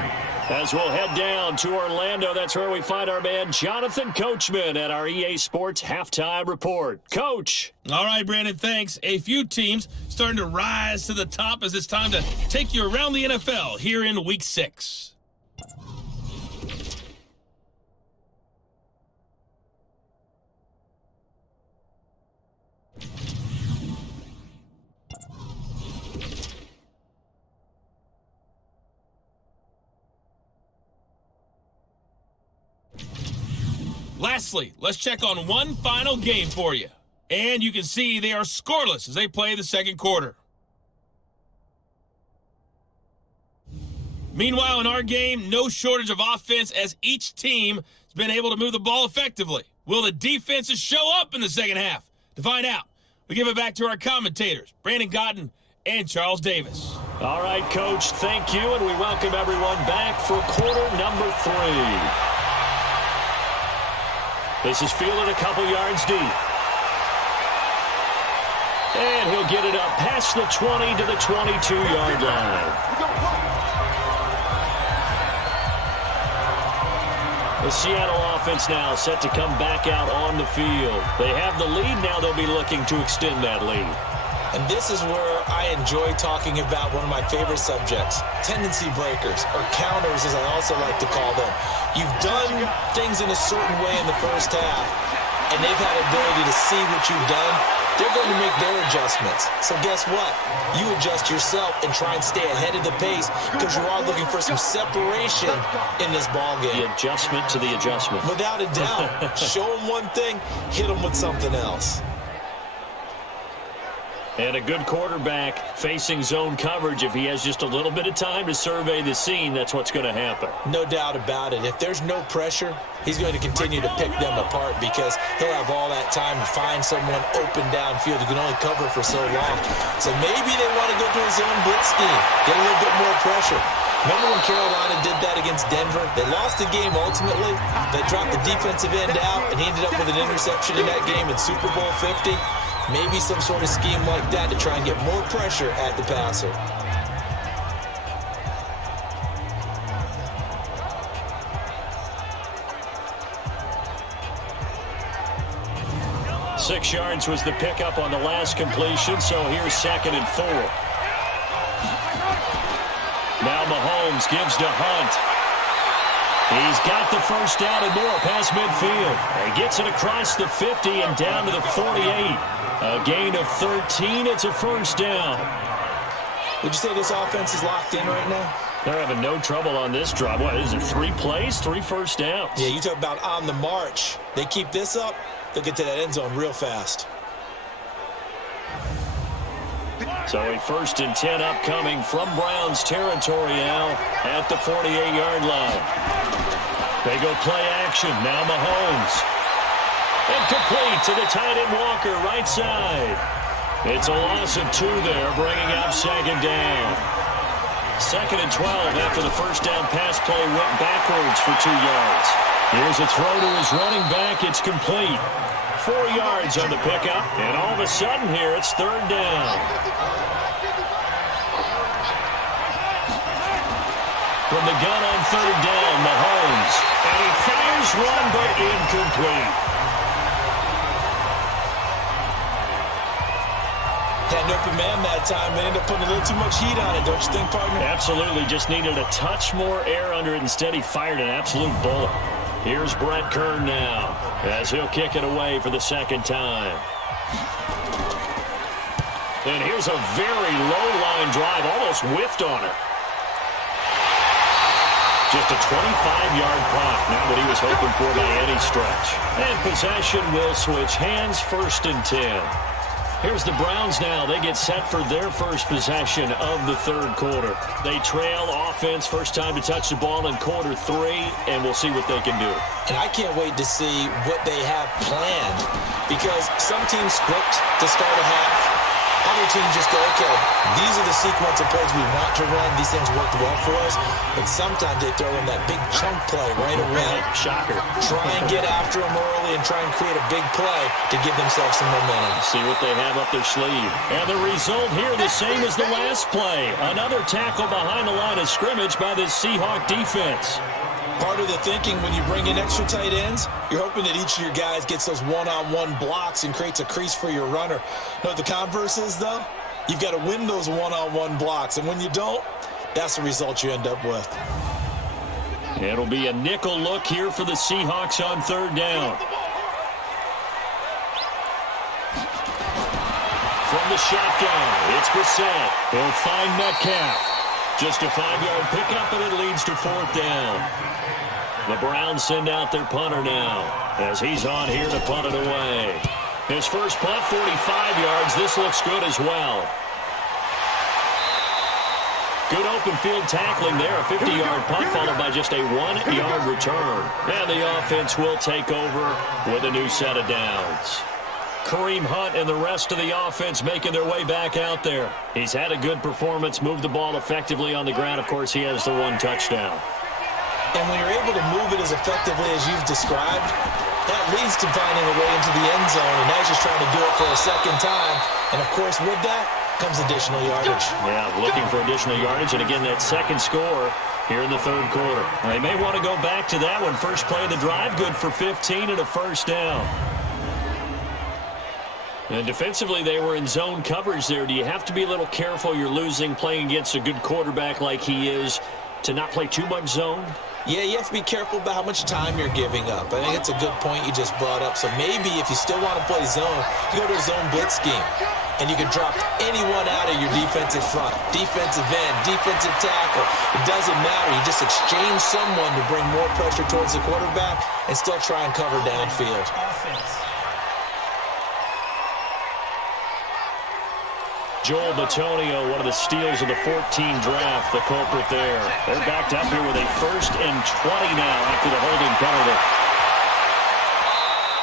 As we'll head down to Orlando, that's where we find our man Jonathan Coachman at our EA Sports Halftime Report. Coach. All right, Brandon, thanks. A few teams starting to rise to the top as it's time to take you around the NFL here in Week 6. Lastly, let's check on one final game for you. And you can see they are scoreless as they play the second quarter. Meanwhile, in our game, no shortage of offense as each team has been able to move the ball effectively. Will the defenses show up in the second half? To find out, we give it back to our commentators, Brandon Cotton and Charles Davis. All right, Coach, thank you, and we welcome everyone back for quarter number 3. This is fielded a couple yards deep. And he'll get it up past the 20 to the 22-yard line. The Seattle offense now set to come back out on the field. They have the lead. Now they'll be looking to extend that lead. And this is where I enjoy talking about one of my favorite subjects, tendency breakers, or counters as I also like to call them. You've done things in a certain way in the first half, and they've had the ability to see what you've done. They're going to make their adjustments. So guess what? You adjust yourself and try and stay ahead of the pace because you're all looking for some separation in this ball game. The adjustment to the adjustment. Without a doubt. Show them one thing, hit them with something else. And a good quarterback facing zone coverage. If he has just a little bit of time to survey the scene, that's what's going to happen. No doubt about it. If there's no pressure, he's going to continue to pick them apart because he'll have all that time to find someone open downfield who can only cover for so long. So maybe they want to go to a zone blitz scheme, get a little bit more pressure. Remember when Carolina did that against Denver? They lost the game ultimately. They dropped the defensive end out, and he ended up with an interception in that game in Super Bowl 50. Maybe some sort of scheme like that to try and get more pressure at the passer. Six yards was the pickup on the last completion, so here's 2nd and 4. Now Mahomes gives to Hunt. He's got the first down and more past midfield. He gets it across the 50 and down to the 48. A gain of 13. It's a first down. Would you say this offense is locked in right now? They're having no trouble on this drive. What is it, 3 plays, 3 first downs? Yeah, you talk about on the march. They keep this up, they'll get to that end zone real fast. So a 1st and 10 upcoming from Browns territory now at the 48-yard line. They go play action. Now Mahomes. Incomplete to the tight end Walker, right side. It's a loss of 2 there, bringing up 2nd down. 2nd and 12 after the first down pass play went backwards for 2 yards. Here's a throw to his running back. It's complete. 4 yards on the pickup, and all of a sudden here it's 3rd down. From the gun on 3rd down, Mahomes. And he fires one, but incomplete. Had an open man that time. They ended up putting a little too much heat on it, don't you think, partner? Absolutely. Just needed a touch more air under it. Instead, he fired an absolute bullet. Here's Brett Kern now, as he'll kick it away for the 2nd time. And here's a very low-line drive, almost whiffed on it. Just a 25-yard punt, not what he was hoping for by any stretch. And possession will switch hands, 1st and 10. Here's the Browns now. They get set for their first possession of the 3rd quarter. They trail offense, first time to touch the ball in quarter 3, and we'll see what they can do. And I can't wait to see what they have planned, because some teams script to start a half. Other teams just go, okay, these are the sequence of plays we want to run. These things worked well for us. But sometimes they throw in that big chunk play right away. Shocker. Try and get after them early and try and create a big play to give themselves some momentum. See what they have up their sleeve. And the result here the same as the last play. Another tackle behind the line of scrimmage by the Seahawks defense. Part of the thinking when you bring in extra tight ends, you're hoping that each of your guys gets those one-on-one blocks and creates a crease for your runner. You know what the converse is, though? You've got to win those one-on-one blocks, and when you don't, that's the result you end up with. It'll be a nickel look here for the Seahawks on 3rd down. From the shotgun, it's Brissett. He'll find Metcalf. Just a 5-yard pickup, and it leads to 4th down. The Browns send out their punter now, as he's on here to punt it away. His first punt, 45 yards. This looks good as well. Good open field tackling there. A 50-yard punt followed by just a 1-yard return. And the offense will take over with a new set of downs. Kareem Hunt and the rest of the offense making their way back out there. He's had a good performance, moved the ball effectively on the ground. Of course, he has the 1 touchdown. And when you're able to move it as effectively as you've described, that leads to finding a way into the end zone. And now he's just trying to do it for a 2nd time. And, of course, with that comes additional yardage. Yeah, looking for additional yardage. And, again, that 2nd score here in the 3rd quarter. They may want to go back to that one. First play of the drive, good for 15 and a 1st down. And defensively, they were in zone coverage there. Do you have to be a little careful? You're losing, playing against a good quarterback like he is, to not play too much zone? Yeah, you have to be careful about how much time you're giving up. I think it's a good point you just brought up. So maybe if you still want to play zone, you go to a zone blitz scheme. And you can drop anyone out of your defensive front. Defensive end, defensive tackle. It doesn't matter. You just exchange someone to bring more pressure towards the quarterback and still try and cover downfield. Joel Bitonio, one of the steals of the 14 draft, the culprit there. They're backed up here with a 1st and 20 now after the holding penalty.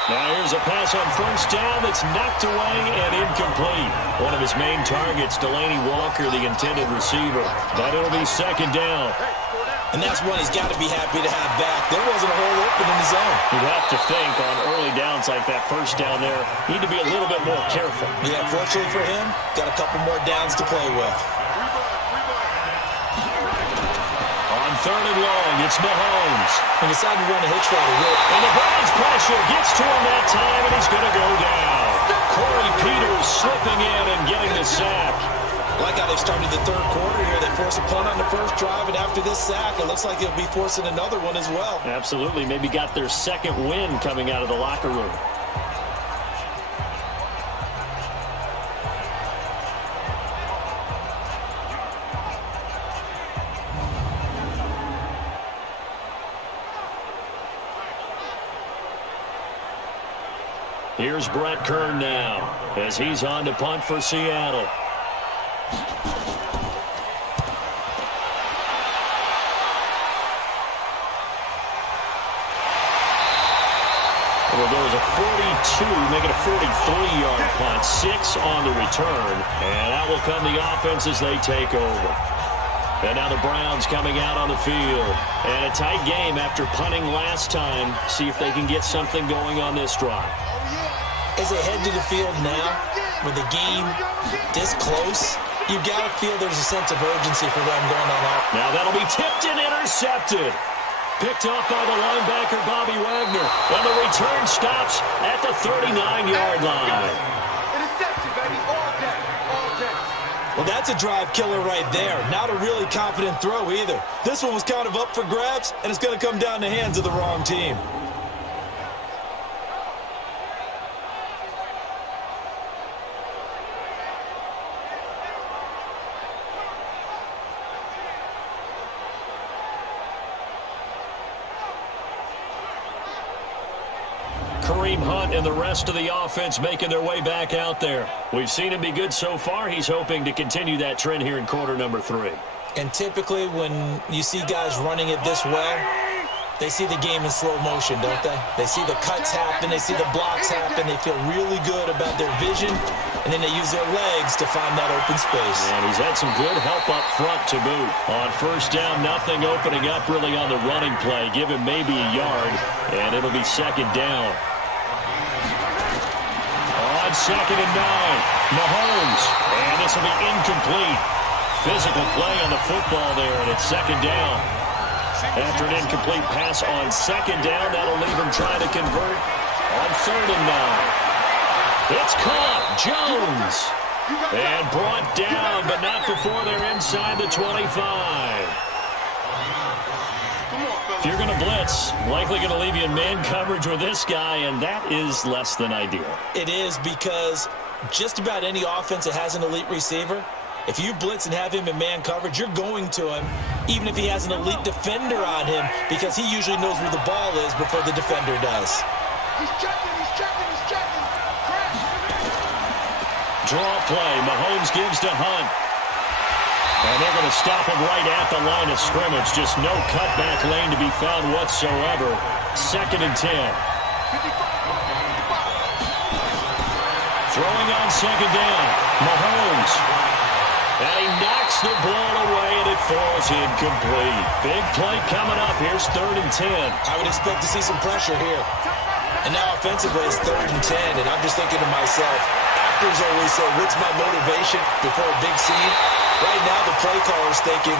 Now here's a pass on 1st down that's knocked away and incomplete. One of his main targets, Delaney Walker, the intended receiver. But it'll be 2nd down. And that's one he's got to be happy to have back. There wasn't a hole open in the zone. You have to think on early downs like that 1st down there, need to be a little bit more careful. Yeah, fortunately for him, got a couple more downs to play with. On 3rd and long, it's Mahomes. And decided to run a hitch route. And the Browns pressure gets to him that time, and he's going to go down. Corey Peters slipping in and getting the sack. Like how they've started the 3rd quarter here. They force a punt on the first drive, and after this sack, it looks like they'll be forcing another one as well. Absolutely. Maybe got their 2nd win coming out of the locker room. Here's Brett Kern now as he's on to punt for Seattle. It'll go as a 42, make it a 43-yard punt, 6 on the return. And out will come the offense as they take over. And now the Browns coming out on the field. And a tight game after punting last time. See if they can get something going on this drive. As they head to the field now, with the game this close, you've got to feel there's a sense of urgency for them going on out. Now that'll be tipped and intercepted. Picked off by the linebacker, Bobby Wagner. And the return stops at the 39-yard line. Interception, baby. All day. All day. Well, that's a drive killer right there. Not a really confident throw either. This one was kind of up for grabs, and it's going to come down the hands of the wrong team. Kareem Hunt and the rest of the offense making their way back out there. We've seen him be good so far. He's hoping to continue that trend here in quarter number 3. And typically when you see guys running it this well, they see the game in slow motion, don't they? They see the cuts happen, they see the blocks happen, they feel really good about their vision, and then they use their legs to find that open space. And he's had some good help up front to boot. On first down, nothing opening up really on the running play. Give him maybe a yard, and it'll be second down. On 2nd and 9, Mahomes, and this will be incomplete. Physical play on the football there, and it's second down. After an incomplete pass on 2nd down, that'll leave him trying to convert on 3rd and 9. It's caught, Jones, and brought down, but not before they're inside the 25. If you're going to blitz, likely going to leave you in man coverage with this guy, and that is less than ideal. It is, because just about any offense that has an elite receiver, if you blitz and have him in man coverage, you're going to him, even if he has an elite defender on him, because he usually knows where the ball is before the defender does. He's checking, he's checking, he's checking. Draw play. Mahomes gives to Hunt. And they're going to stop him right at the line of scrimmage. Just no cutback lane to be found whatsoever. 2nd and 10. Throwing on 2nd down. Mahomes. And he knocks the ball away, and it falls incomplete. Big play coming up. Here's 3rd and 10. I would expect to see some pressure here. And now offensively it's 3rd and 10, and I'm just thinking to myself, actors always say, what's my motivation before a big scene? Right now the play caller's thinking,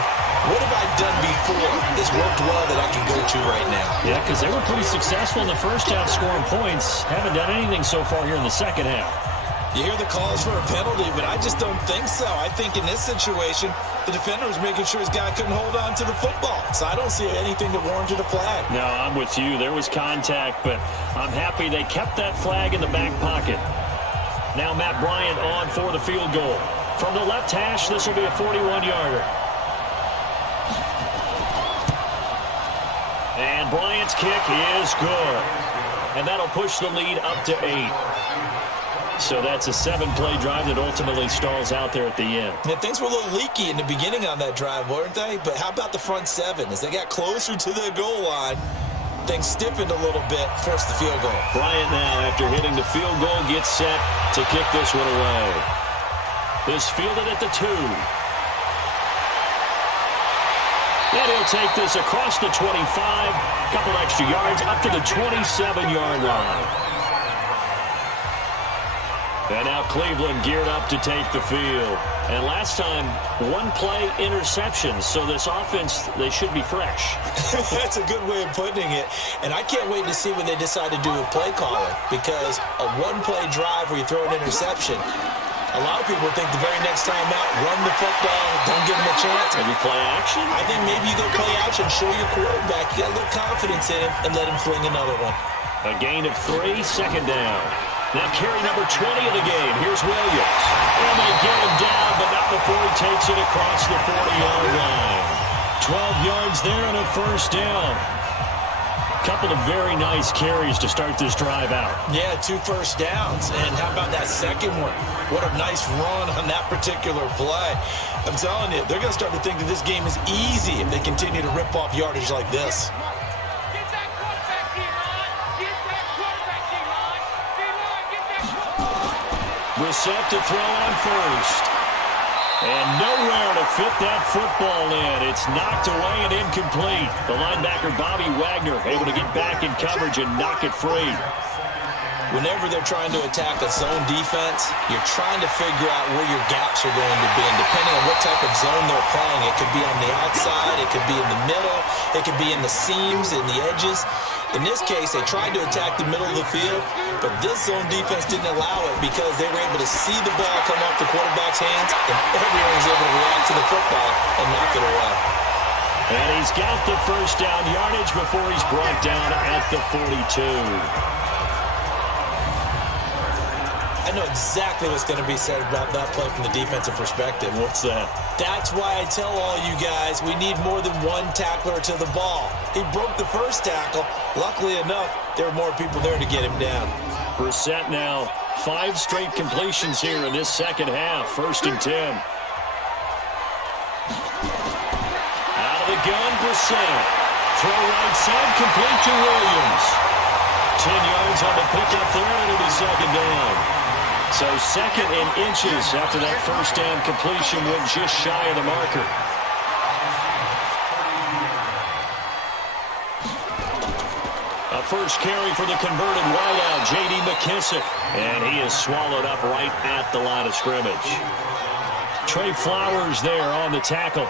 what have I done before? This worked well that I can go to right now. Yeah, because they were pretty successful in the first half scoring points. Haven't done anything so far here in the second half. You hear the calls for a penalty, but I just don't think so. I think in this situation, the defender was making sure his guy couldn't hold on to the football. So I don't see anything that warranted a flag. No, I'm with you. There was contact, but I'm happy they kept that flag in the back pocket. Now Matt Bryant on for the field goal. From the left hash, this will be a 41-yarder. And Bryant's kick is good. And that'll push the lead up to 8. So that's a 7-play drive that ultimately stalls out there at the end. Yeah, things were a little leaky in the beginning on that drive, weren't they? But how about the front 7? As they got closer to the goal line, things stiffened a little bit, forced the field goal. Bryant now, after hitting the field goal, gets set to kick this one away. This fielded at the 2. And he'll take this across the 25, couple extra yards, up to the 27-yard line. And now Cleveland geared up to take the field. And last time, 1-play interception. So this offense, they should be fresh. That's a good way of putting it. And I can't wait to see what they decide to do with play calling. Because a 1-play drive where you throw an interception, a lot of people think the very next time out, run the football, don't give them a chance. Maybe play action? I think maybe you go play action, show your quarterback, you got a little confidence in him, and let him fling another one. A gain of 3, 2nd down. Now carry number 20 of the game. Here's Williams. And they get him down, but not before he takes it across the 40-yard line. 12 yards there and a first down. Couple of very nice carries to start this drive out. Yeah, 2 first downs. And how about that second one? What a nice run on that particular play. I'm telling you, they're going to start to think that this game is easy if they continue to rip off yardage like this. Get that quarterback here, man. Get that quarterback here. Brissett to throw on first. And nowhere to fit that football in. It's knocked away and incomplete. The linebacker, Bobby Wagner, able to get back in coverage and knock it free. Whenever they're trying to attack a zone defense, you're trying to figure out where your gaps are going to be. And depending on what type of zone they're playing, it could be on the outside, it could be in the middle, it could be in the seams, in the edges. In this case, they tried to attack the middle of the field, but this zone defense didn't allow it because they were able to see the ball come off the quarterback's hands, and everyone was able to react to the football and knock it away. And he's got the first down yardage before he's brought down at the 42. I know exactly what's going to be said about that play from the defensive perspective. What's that? That's why I tell all you guys we need more than one tackler to the ball. He broke the first tackle. Luckily enough, there were more people there to get him down. Brissett now 5 straight completions here in this second half. 1st and 10. Out of the gun, Brissett. Throw right side, complete to Williams. 10 yards on the pickup there, and it'll be second down. So 2nd and inches after that first down completion went just shy of the marker. A first carry for the converted wideout, J.D. McKissick. And he is swallowed up right at the line of scrimmage. Trey Flowers there on the tackle.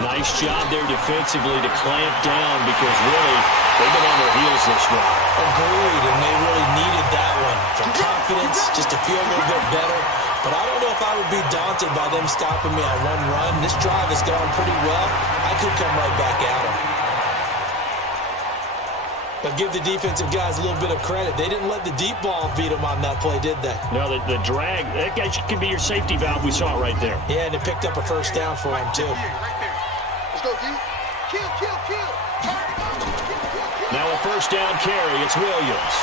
Nice job there defensively to clamp down because really they've been on their heels this drive. Agreed, and they really needed that one for confidence, just to feel a little bit better. But I don't know if I would be daunted by them stopping me on one run. This drive has gone pretty well. I could come right back at them. But give the defensive guys a little bit of credit. They didn't let the deep ball beat them on that play, did they? No, the drag, that guy can be your safety valve. We saw it right there. Yeah, and it picked up a first down for him, too. Let's go, D. Kill, kill, kill. Now a first down carry. It's Williams.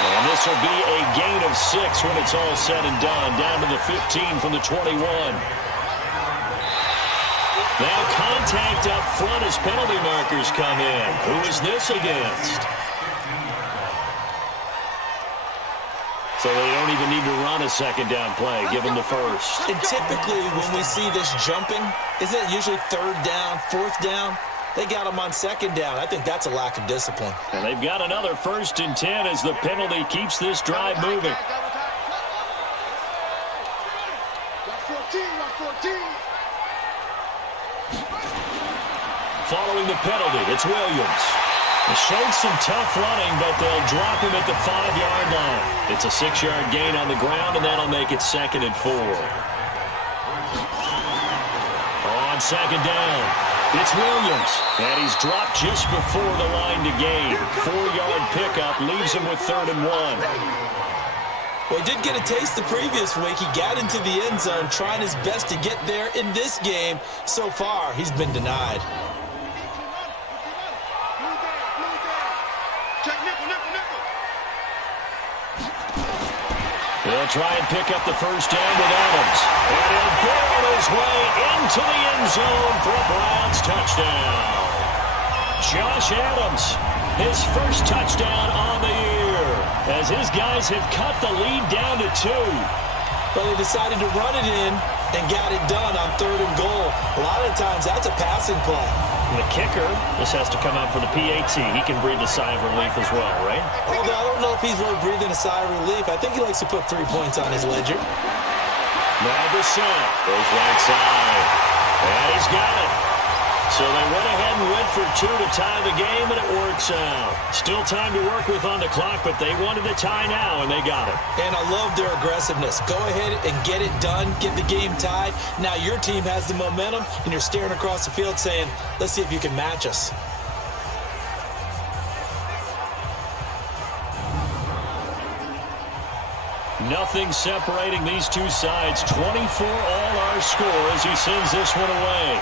And this will be a gain of 6 when it's all said and done. Down to the 15 from the 21. Now contact up front as penalty markers come in. Who is this against? So they don't even need to run a second down play. Give them the first. And typically when we see this jumping, isn't it usually 3rd down, 4th down? They got them on 2nd down. I think that's a lack of discipline. And they've got another 1st and 10 as the penalty keeps this drive moving. Following the penalty, it's Williams. They showed some tough running, but they'll drop him at the 5-yard line. It's a 6-yard gain on the ground, and that'll make it 2nd and 4. On 2nd down, it's Williams, and he's dropped just before the line to gain. 4-yard pickup leaves him with 3rd and 1. Well, he did get a taste the previous week. He got into the end zone trying his best to get there in this game. So far, he's been denied. They'll try and pick up the first down with Adams. And he'll barrel his way into the end zone for a Browns touchdown. Josh Adams, his first touchdown on the year, as his guys have cut the lead down to 2. But they decided to run it in and got it done on 3rd and goal. A lot of times that's a passing play. And the kicker, this has to come out for the PAT. He can breathe a sigh of relief as well, right? Although I don't know if he's really breathing a sigh of relief. I think he likes to put 3 points on his ledger. Now Brissett goes right side. And he's got it. So they went ahead and went for 2 to tie the game, and it works out. Still time to work with on the clock, but they wanted the tie now, and they got it. And I love their aggressiveness. Go ahead and get it done, get the game tied. Now your team has the momentum, and you're staring across the field saying, let's see if you can match us. Nothing separating these two sides. 24 all our score as he sends this one away.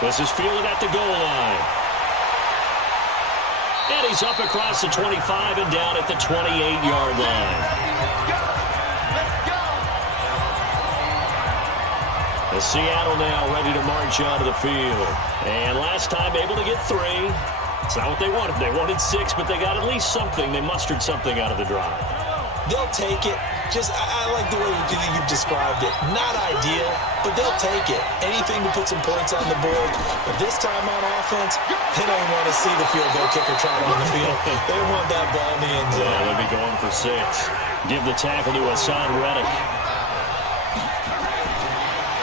This is fielded at the goal line. And he's up across the 25 and down at the 28-yard line. The Seattle now ready to march onto the field. And last time able to get 3. It's not what they wanted. They wanted 6, but they got at least something. They mustered something out of the drive. They'll take it. I like the way you've described it. Not ideal, but they'll take it. Anything to put some points on the board. But this time on offense, they don't want to see the field goal kicker trot on the field. They want that ball in the end zone. Yeah, they'll be going for 6. Give the tackle to Hassan Reddick.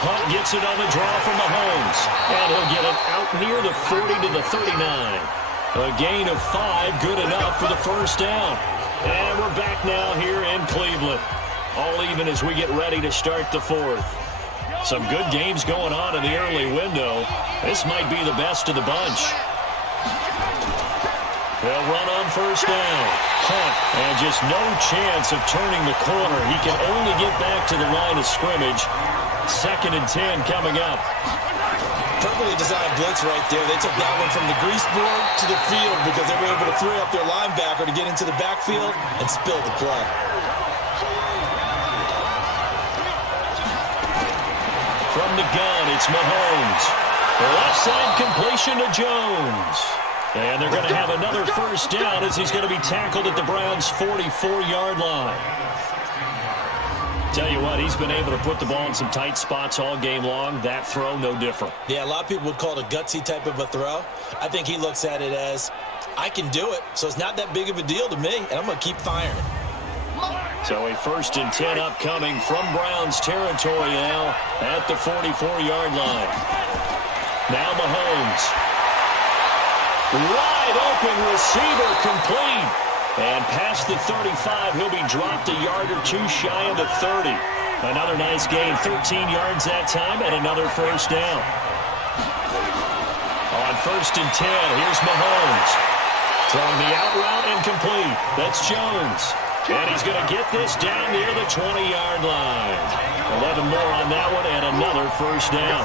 Hunt gets it on the draw from Mahomes. And he'll get it out near the 40 to the 39. A gain of 5, good enough for the first down. And we're back now here in Cleveland. All even as we get ready to start the 4th. Some good games going on in the early window. This might be the best of the bunch. They'll run on first down. Hunt, and just no chance of turning the corner. He can only get back to the line of scrimmage. 2nd and 10 coming up. Perfectly designed blitz right there. They took that one from the grease board to the field because they were able to free up their linebacker to get into the backfield and spill the play. From the gun, it's Mahomes. Left side completion to Jones. And they're going to have another first down as he's going to be tackled at the Browns' 44-yard line. Tell you what, he's been able to put the ball in some tight spots all game long. That throw, no different. Yeah, a lot of people would call it a gutsy type of a throw. I think he looks at it as, I can do it, so it's not that big of a deal to me, and I'm going to keep firing. So a 1st and 10 upcoming from Browns territory now at the 44-yard line. Now Mahomes. Wide open receiver complete. And past the 35, he'll be dropped a yard or 2 shy of the 30. Another nice gain, 13 yards that time, and another first down. On 1st and 10, here's Mahomes. Throwing the out route incomplete. That's Jones. And he's going to get this down near the 20-yard line. 11 more on that one, and another first down.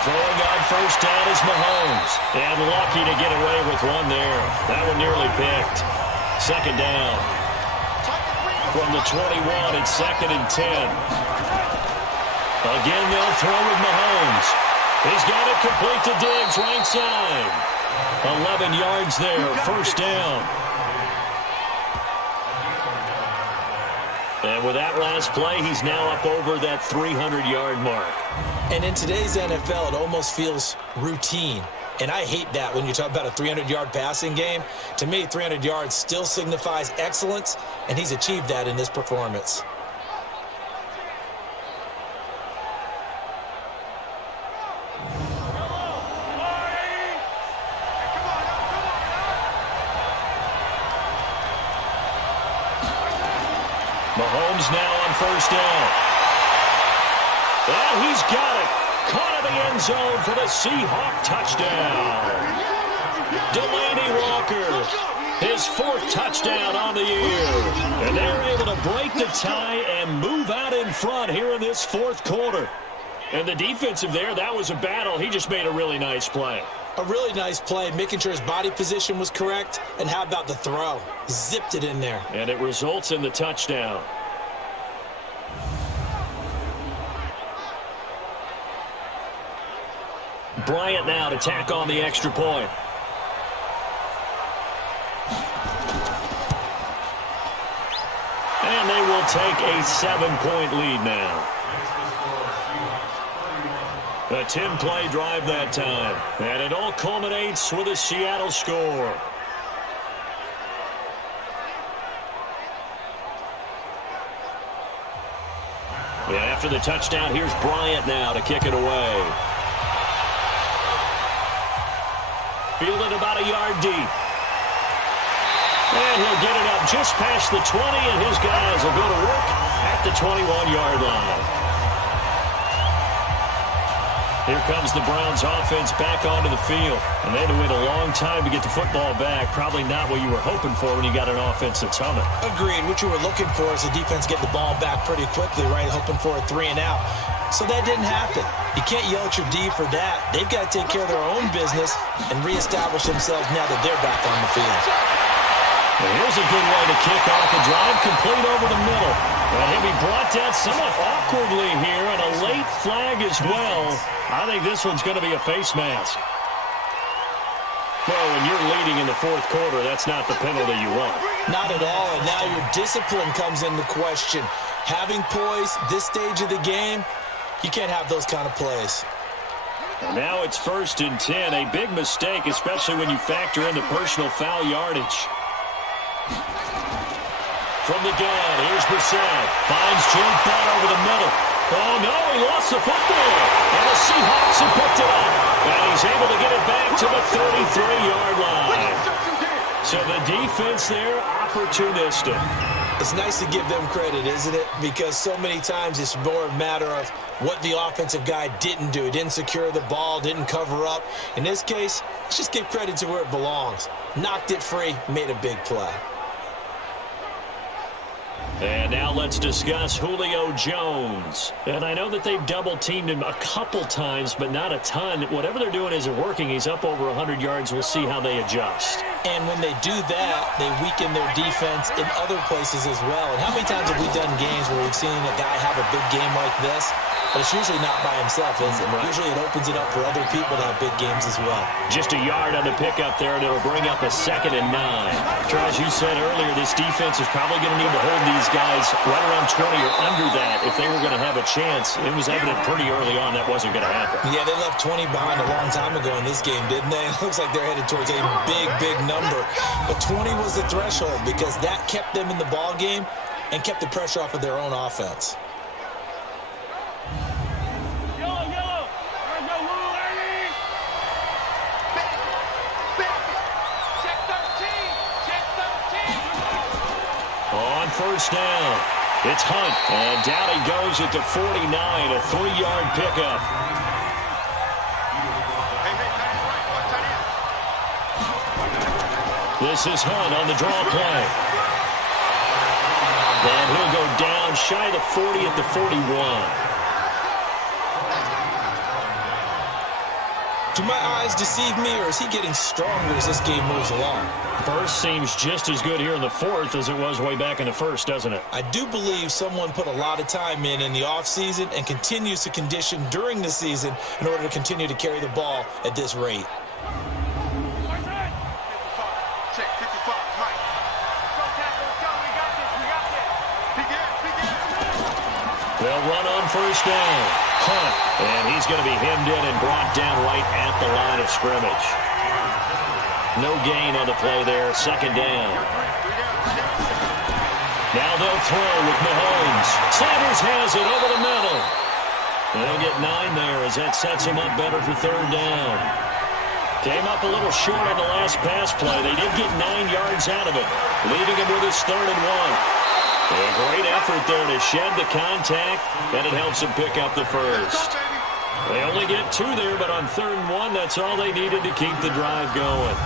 Throwing on first down is Mahomes. And lucky to get away with one there. That one nearly picked. 2nd down. From the 21, it's 2nd and 10. Again, they'll throw with Mahomes. He's got it complete to Diggs, right side. 11 yards there, first down. And with that last play, he's now up over that 300-yard mark. And in today's NFL, it almost feels routine. And I hate that when you talk about a 300-yard passing game. To me, 300 yards still signifies excellence, and he's achieved that in this performance. Mahomes now on first down. And he's got it. Caught in the end zone for the Seahawks touchdown. Delaney Walker, his 4th touchdown on the year. And they're able to break the tie and move out in front here in this 4th quarter. And the defensive there, that was a battle. He just made a really nice play. A really nice play, making sure his body position was correct. And how about the throw? Zipped it in there. And it results in the touchdown. Bryant now to tack on the extra point. And they will take a 7-point lead now. A 10-play drive that time. And it all culminates with a Seattle score. And after the touchdown, here's Bryant now to kick it away. Fielded about a yard deep. And he'll get it up just past the 20, and his guys will go to work at the 21-yard line. Here comes the Browns offense back onto the field. And they had to wait a long time to get the football back. Probably not what you were hoping for when you got an offense that's humming. Agreed. What you were looking for is the defense get the ball back pretty quickly, right? Hoping for a 3 and out. So that didn't happen. You can't yell at your D for that. They've got to take care of their own business and reestablish themselves now that they're back on the field. And here's a good way to kick off a drive, complete over the middle. And he'll be brought down somewhat awkwardly here, and a late flag as well. I think this one's going to be a face mask. Well, when you're leading in the fourth quarter, that's not the penalty you want. Not at all, and now your discipline comes into question. Having poise this stage of the game, you can't have those kind of plays. And now it's 1st and 10, a big mistake, especially when you factor in the personal foul yardage. From the gun, here's Brissett. Finds Jake Butt over the middle. Oh, no, he lost the football. And the Seahawks have picked it up. And he's able to get it back to the 33-yard line. So the defense there, opportunistic. It's nice to give them credit, isn't it? Because so many times it's more a matter of what the offensive guy didn't do. He didn't secure the ball, didn't cover up. In this case, let's just give credit to where it belongs. Knocked it free, made a big play. And now let's discuss Julio Jones. And I know that they've double-teamed him a couple times, but not a ton. Whatever they're doing isn't working. He's up over 100 yards. We'll see how they adjust. And when they do that, they weaken their defense in other places as well. And how many times have we done games where we've seen a guy have a big game like this? But it's usually not by himself, is it? Right. Usually it opens it up for other people to have big games as well. Just a yard on the pickup there, and it'll bring up a 2nd and 9. As you said earlier, this defense is probably going to need to hold these guys right around 20 or under that if they were going to have a chance. It was evident pretty early on that wasn't going to happen. Yeah, they left 20 behind a long time ago in this game, didn't they? It looks like they're headed towards a big, big number. But 20 was the threshold because that kept them in the ball game and kept the pressure off of their own offense. First down. It's Hunt. And down he goes at the 49, a 3-yard pickup. This is Hunt on the draw play. And he'll go down shy of the 40 at the 41. Do my eyes deceive me, or is he getting stronger as this game moves along? Burst seems just as good here in the fourth as it was way back in the first, doesn't it? I do believe someone put a lot of time in the offseason and continues to condition during the season in order to continue to carry the ball at this rate. They'll run on first down. Hunt. And he's going to be hemmed in and brought down right at the line of scrimmage. No gain on the play there. 2nd down. Now they'll throw with Mahomes. Sanders has it over the middle. They'll get 9 there as that sets him up better for 3rd down. Came up a little short on the last pass play. They did get 9 yards out of it, leaving him with his 3rd and 1. A great effort there to shed the contact, and it helps him pick up the first. They only get 2 there, but on 3rd and 1, that's all they needed to keep the drive going.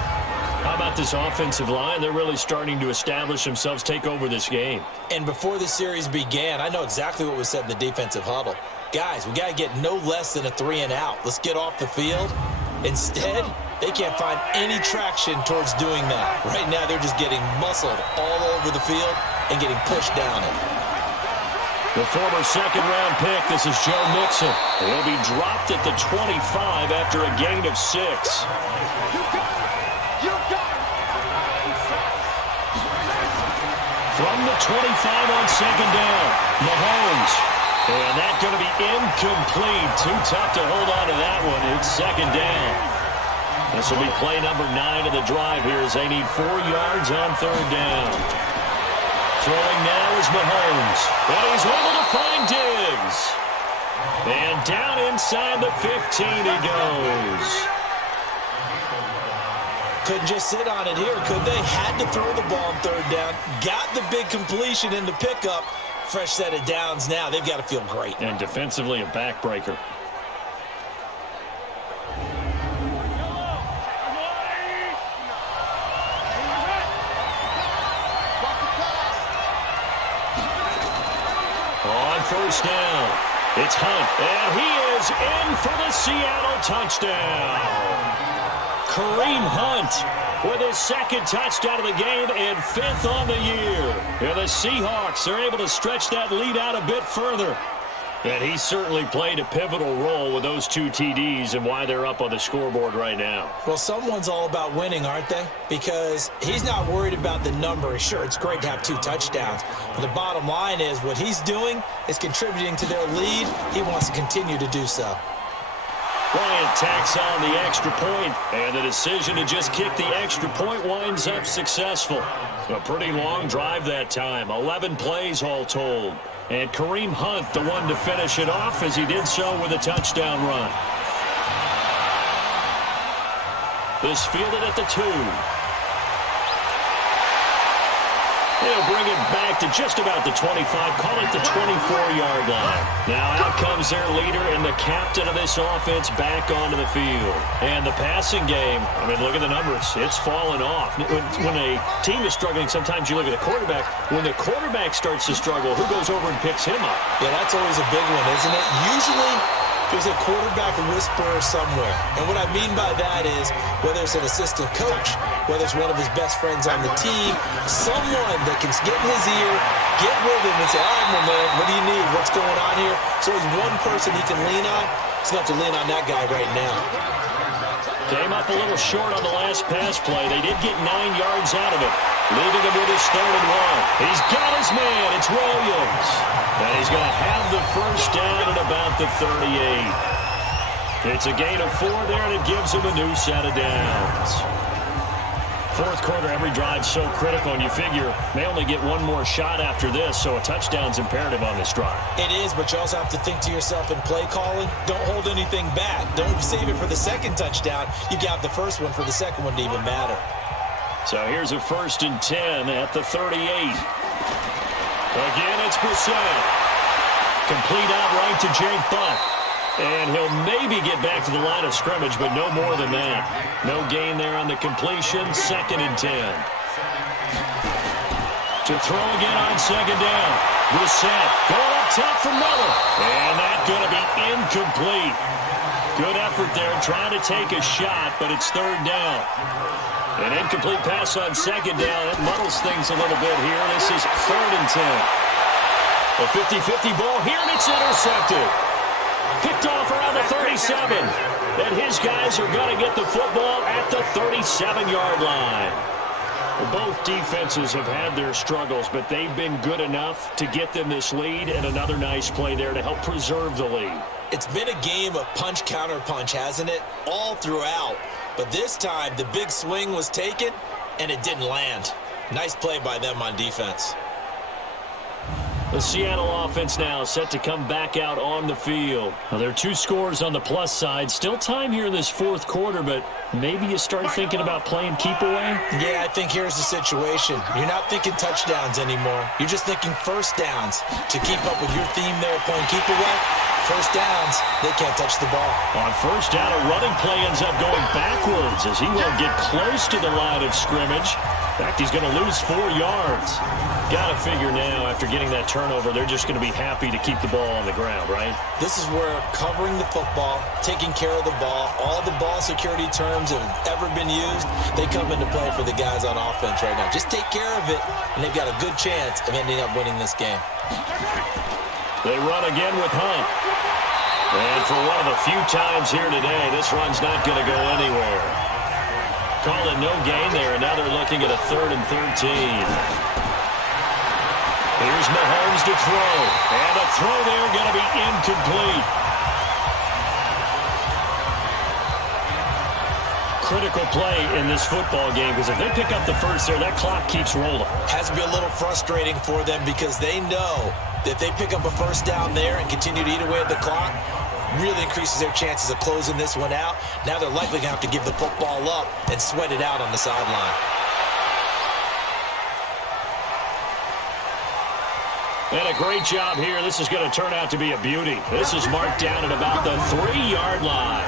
How about this offensive line? They're really starting to establish themselves, take over this game. And before the series began, I know exactly what was said in the defensive huddle. Guys, we got to get no less than a 3-and-out. Let's get off the field. Instead, they can't find any traction towards doing that. Right now, they're just getting muscled all over the field and getting pushed down it. The former 2nd-round pick, this is Joe Mixon. He'll be dropped at the 25 after a gain of 6. From the 25 on 2nd down, Mahomes. And that's going to be incomplete. Too tough to hold on to that one. It's 2nd down. This will be play number 9 of the drive here as they need 4 yards on 3rd down. Throwing now is Mahomes. And he's able to find Diggs. And down inside the 15 he goes. Couldn't just sit on it here, could they? Had to throw the ball on 3rd down. Got the big completion in the pickup. Fresh set of downs now. They've got to feel great. And defensively a backbreaker. On first down, it's Hunt, and he is in for the Seattle touchdown. Kareem Hunt with his 2nd touchdown of the game and 5th on the year. And the Seahawks are able to stretch that lead out a bit further. And he certainly played a pivotal role with those 2 TDs and why they're up on the scoreboard right now. Well, someone's all about winning, aren't they? Because he's not worried about the number. Sure, it's great to have 2 touchdowns. But the bottom line is what he's doing is contributing to their lead. He wants to continue to do so. Bryant tacks on the extra point, and the decision to just kick the extra point winds up successful. A pretty long drive that time, 11 plays all told. And Kareem Hunt, the one to finish it off, as he did so with a touchdown run. This fielded at the 2. They'll bring it back to just about the 25, call it the 24-yard line. Now out comes their leader and the captain of this offense back onto the field. And the passing game, I mean, look at the numbers. It's fallen off. When a team is struggling, sometimes you look at the quarterback. When the quarterback starts to struggle, who goes over and picks him up? Yeah, that's always a big one, isn't it? Usually there's a quarterback whisperer somewhere. And what I mean by that is whether it's an assistant coach, whether it's one of his best friends on the team, someone that can get in his ear, get with him and say, all right, my man, what do you need? What's going on here? So there's one person he can lean on. He's going to have to lean on that guy right now. Came up a little short on the last pass play. They did get 9 yards out of it, leaving him with his 3rd and 1. He's got his man. It's Williams. And he's going to have the first down at about the 38. It's a gain of 4 there, and it gives him a new set of downs. 4th quarter, every drive so critical, and you figure they only get one more shot after this, so a touchdown's imperative on this drive. It is, but you also have to think to yourself in play calling, don't hold anything back. Don't save it for the 2nd touchdown. You got the first one for the 2nd one to even matter. So here's a 1st and 10 at the 38. Again, it's Brissett. Complete outright to Jake Butt. And he'll maybe get back to the line of scrimmage, but no more than that. No gain there on the completion. 2nd and 10. To throw again on 2nd down. Brissett going up top for Miller. And that's going to be incomplete. Good effort there trying to take a shot, but it's 3rd down. An incomplete pass on 2nd down. That muddles things a little bit here. This is 3rd and 10. A 50-50 ball here, and it's intercepted. Picked off around the 37. And his guys are going to get the football at the 37-yard line. Both defenses have had their struggles, but they've been good enough to get them this lead, and another nice play there to help preserve the lead. It's been a game of punch-counter-punch, hasn't it? All throughout. But this time, the big swing was taken, and it didn't land. Nice play by them on defense. The Seattle offense now set to come back out on the field. Now, there are 2 scores on the plus side. Still time here in this 4th quarter, but maybe you start thinking about playing keep away? Yeah, I think here's the situation. You're not thinking touchdowns anymore. You're just thinking first downs. To keep up with your theme there, playing keep away, first downs, they can't touch the ball. On 1st down, a running play ends up going backwards as he won't get close to the line of scrimmage. In fact, he's going to lose 4 yards. Got to figure now, after getting that turnover, they're just going to be happy to keep the ball on the ground, right? This is where covering the football, taking care of the ball, all the ball security terms that have ever been used, they come into play for the guys on offense right now. Just take care of it, and they've got a good chance of ending up winning this game. They run again with Hunt. And for one of the few times here today, this run's not going to go anywhere. Call it no gain there, and now they're looking at a 3rd and 13. Here's Mahomes to throw. And a throw there going to be incomplete. Critical play in this football game, because if they pick up the first there, that clock keeps rolling. Has to be a little frustrating for them because they know that if they pick up a first down there and continue to eat away at the clock, really increases their chances of closing this one out. Now they're likely going to have to give the football up and sweat it out on the sideline. And a great job here. This is going to turn out to be a beauty. This is marked down at about the 3-yard line.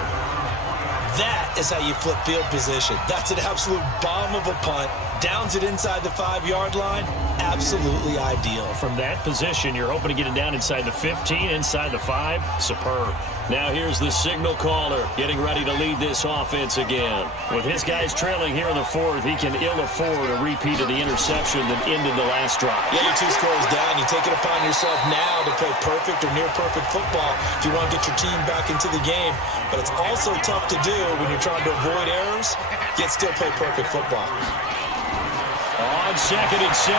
That is how you flip field position. That's an absolute bomb of a punt. Downs it inside the 5-yard line. Absolutely ideal. From that position, you're hoping to get it down inside the 15, inside the 5. Superb. Now here's the signal caller getting ready to lead this offense again. With his guys trailing here in the fourth, he can ill afford a repeat of the interception that ended the last drive. Yeah, you're 2 scores down. You take it upon yourself now to play perfect or near perfect football if you want to get your team back into the game. But it's also tough to do when you're trying to avoid errors, yet still play perfect football. On 2nd and 7,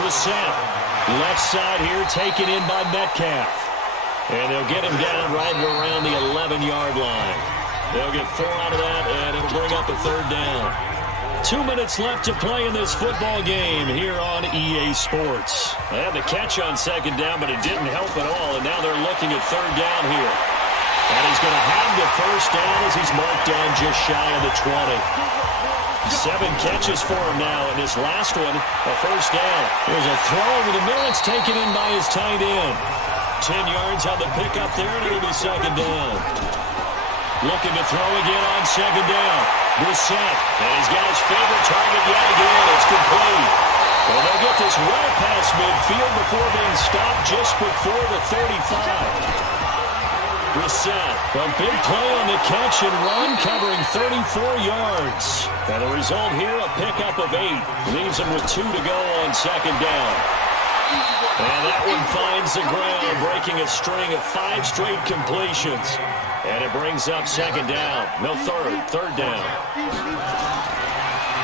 Brissett. Left side here taken in by Metcalf. And they'll get him down right around the 11-yard line. They'll get 4 out of that, and it'll bring up a 3rd down. 2 minutes left to play in this football game here on EA Sports. They had the catch on 2nd down, but it didn't help at all, and now they're looking at 3rd down here. And he's going to have the 1st down as he's marked down just shy of the 20. 7 catches for him now, and this last one, a 1st down. There's a throw over the middle. It's taken in by his tight end. 10 yards on the pickup there, and it'll be 2nd down. Looking to throw again on 2nd down. Brissett, and he's got his favorite target yet again. It's complete. Well, they'll get this well past midfield before being stopped just before the 35. Brissett, a big play on the catch and run, covering 34 yards. And the result here, a pickup of 8. Leaves him with 2 to go on 2nd down. And that one finds the ground, breaking a string of 5 straight completions. And it brings up 2nd down. No, 3rd down.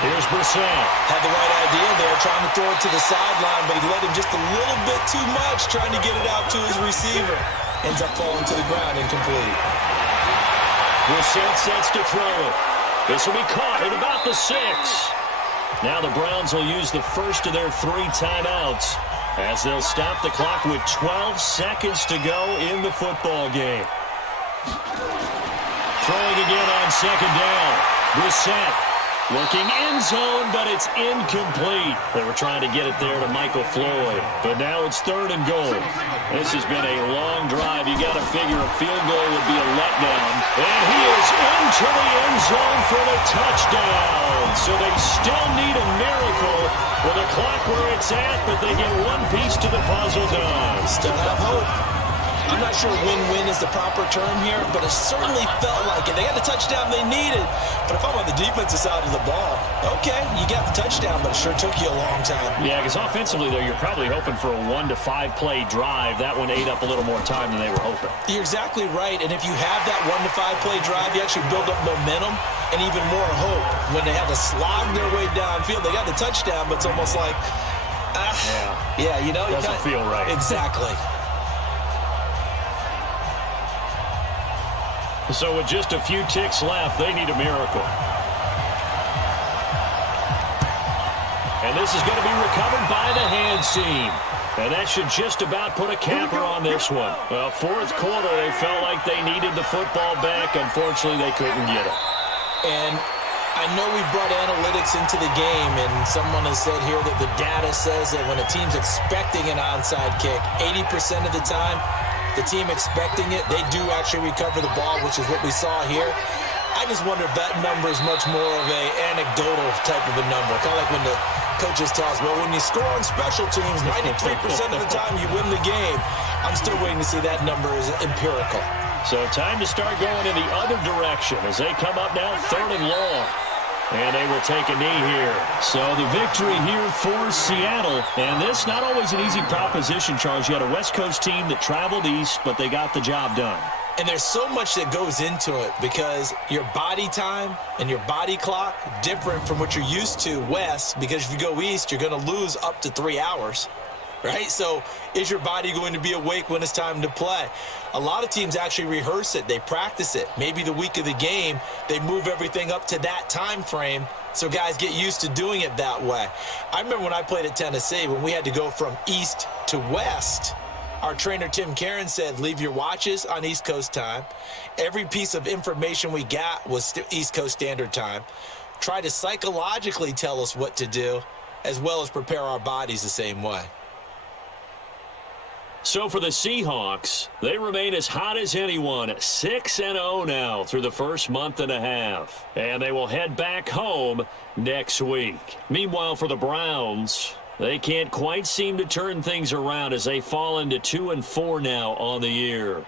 Here's Brissett. Had the right idea there, trying to throw it to the sideline, but he let him just a little bit too much, trying to get it out to his receiver. Ends up falling to the ground, incomplete. Brissett sets to throw it. This will be caught at about the 6. Now the Browns will use the first of their 3 timeouts, as they'll stop the clock with 12 seconds to go in the football game. Throwing again on 2nd down. Brissett looking end zone, but it's incomplete. They were trying to get it there to Michael Floyd, but now it's 3rd and goal. This has been a long drive. You got to figure a field goal would be a letdown. And he is into the end zone for the touchdown. So they still need a miracle with the clock where it's at, but they get one piece to the puzzle done. Still have hope. I'm not sure win-win is the proper term here, but it certainly felt like it. They got the touchdown they needed, but if I'm on the defensive side of the ball, okay, you got the touchdown, but it sure took you a long time. Yeah, because offensively, though, you're probably hoping for a 1 to 5 play drive. That one ate up a little more time than they were hoping. You're exactly right, and if you have that 1 to 5 play drive, you actually build up momentum and even more hope. When they had to slog their way downfield, they got the touchdown, but it's almost like, yeah, you know. Doesn't feel right. Exactly. So with just a few ticks left, they need a miracle. And this is going to be recovered by the hand seam. And that should just about put a capper on this one. Well, 4th quarter, they felt like they needed the football back. Unfortunately, they couldn't get it. And I know we brought analytics into the game, and someone has said here that the data says that when a team's expecting an onside kick, 80% of the time, the team expecting it, they do actually recover the ball, which is what we saw here. I just wonder if that number is much more of a anecdotal type of a number. Kind of like when the coaches tell us, well, when you score on special teams, 93% of the time you win the game. I'm still waiting to see that number is empirical. So time to start going in the other direction as they come up now 3rd and long. And they will take a knee here. So the victory here for Seattle. And this not always an easy proposition, Charles. You had a West Coast team that traveled east, but they got the job done. And there's so much that goes into it because your body time and your body clock different from what you're used to west, because if you go east, you're going to lose up to 3 hours. Right? So is your body going to be awake when it's time to play? A lot of teams actually rehearse it. They practice it. Maybe the week of the game, they move everything up to that time frame so guys get used to doing it that way. I remember when I played at Tennessee, when we had to go from east to west, our trainer Tim Karen said, leave your watches on East Coast time. Every piece of information we got was East Coast Standard Time. Try to psychologically tell us what to do, as well as prepare our bodies the same way. So for the Seahawks, they remain as hot as anyone, 6-0 now through the first month and a half. And they will head back home next week. Meanwhile, for the Browns, they can't quite seem to turn things around as they fall into 2-4 now on the year.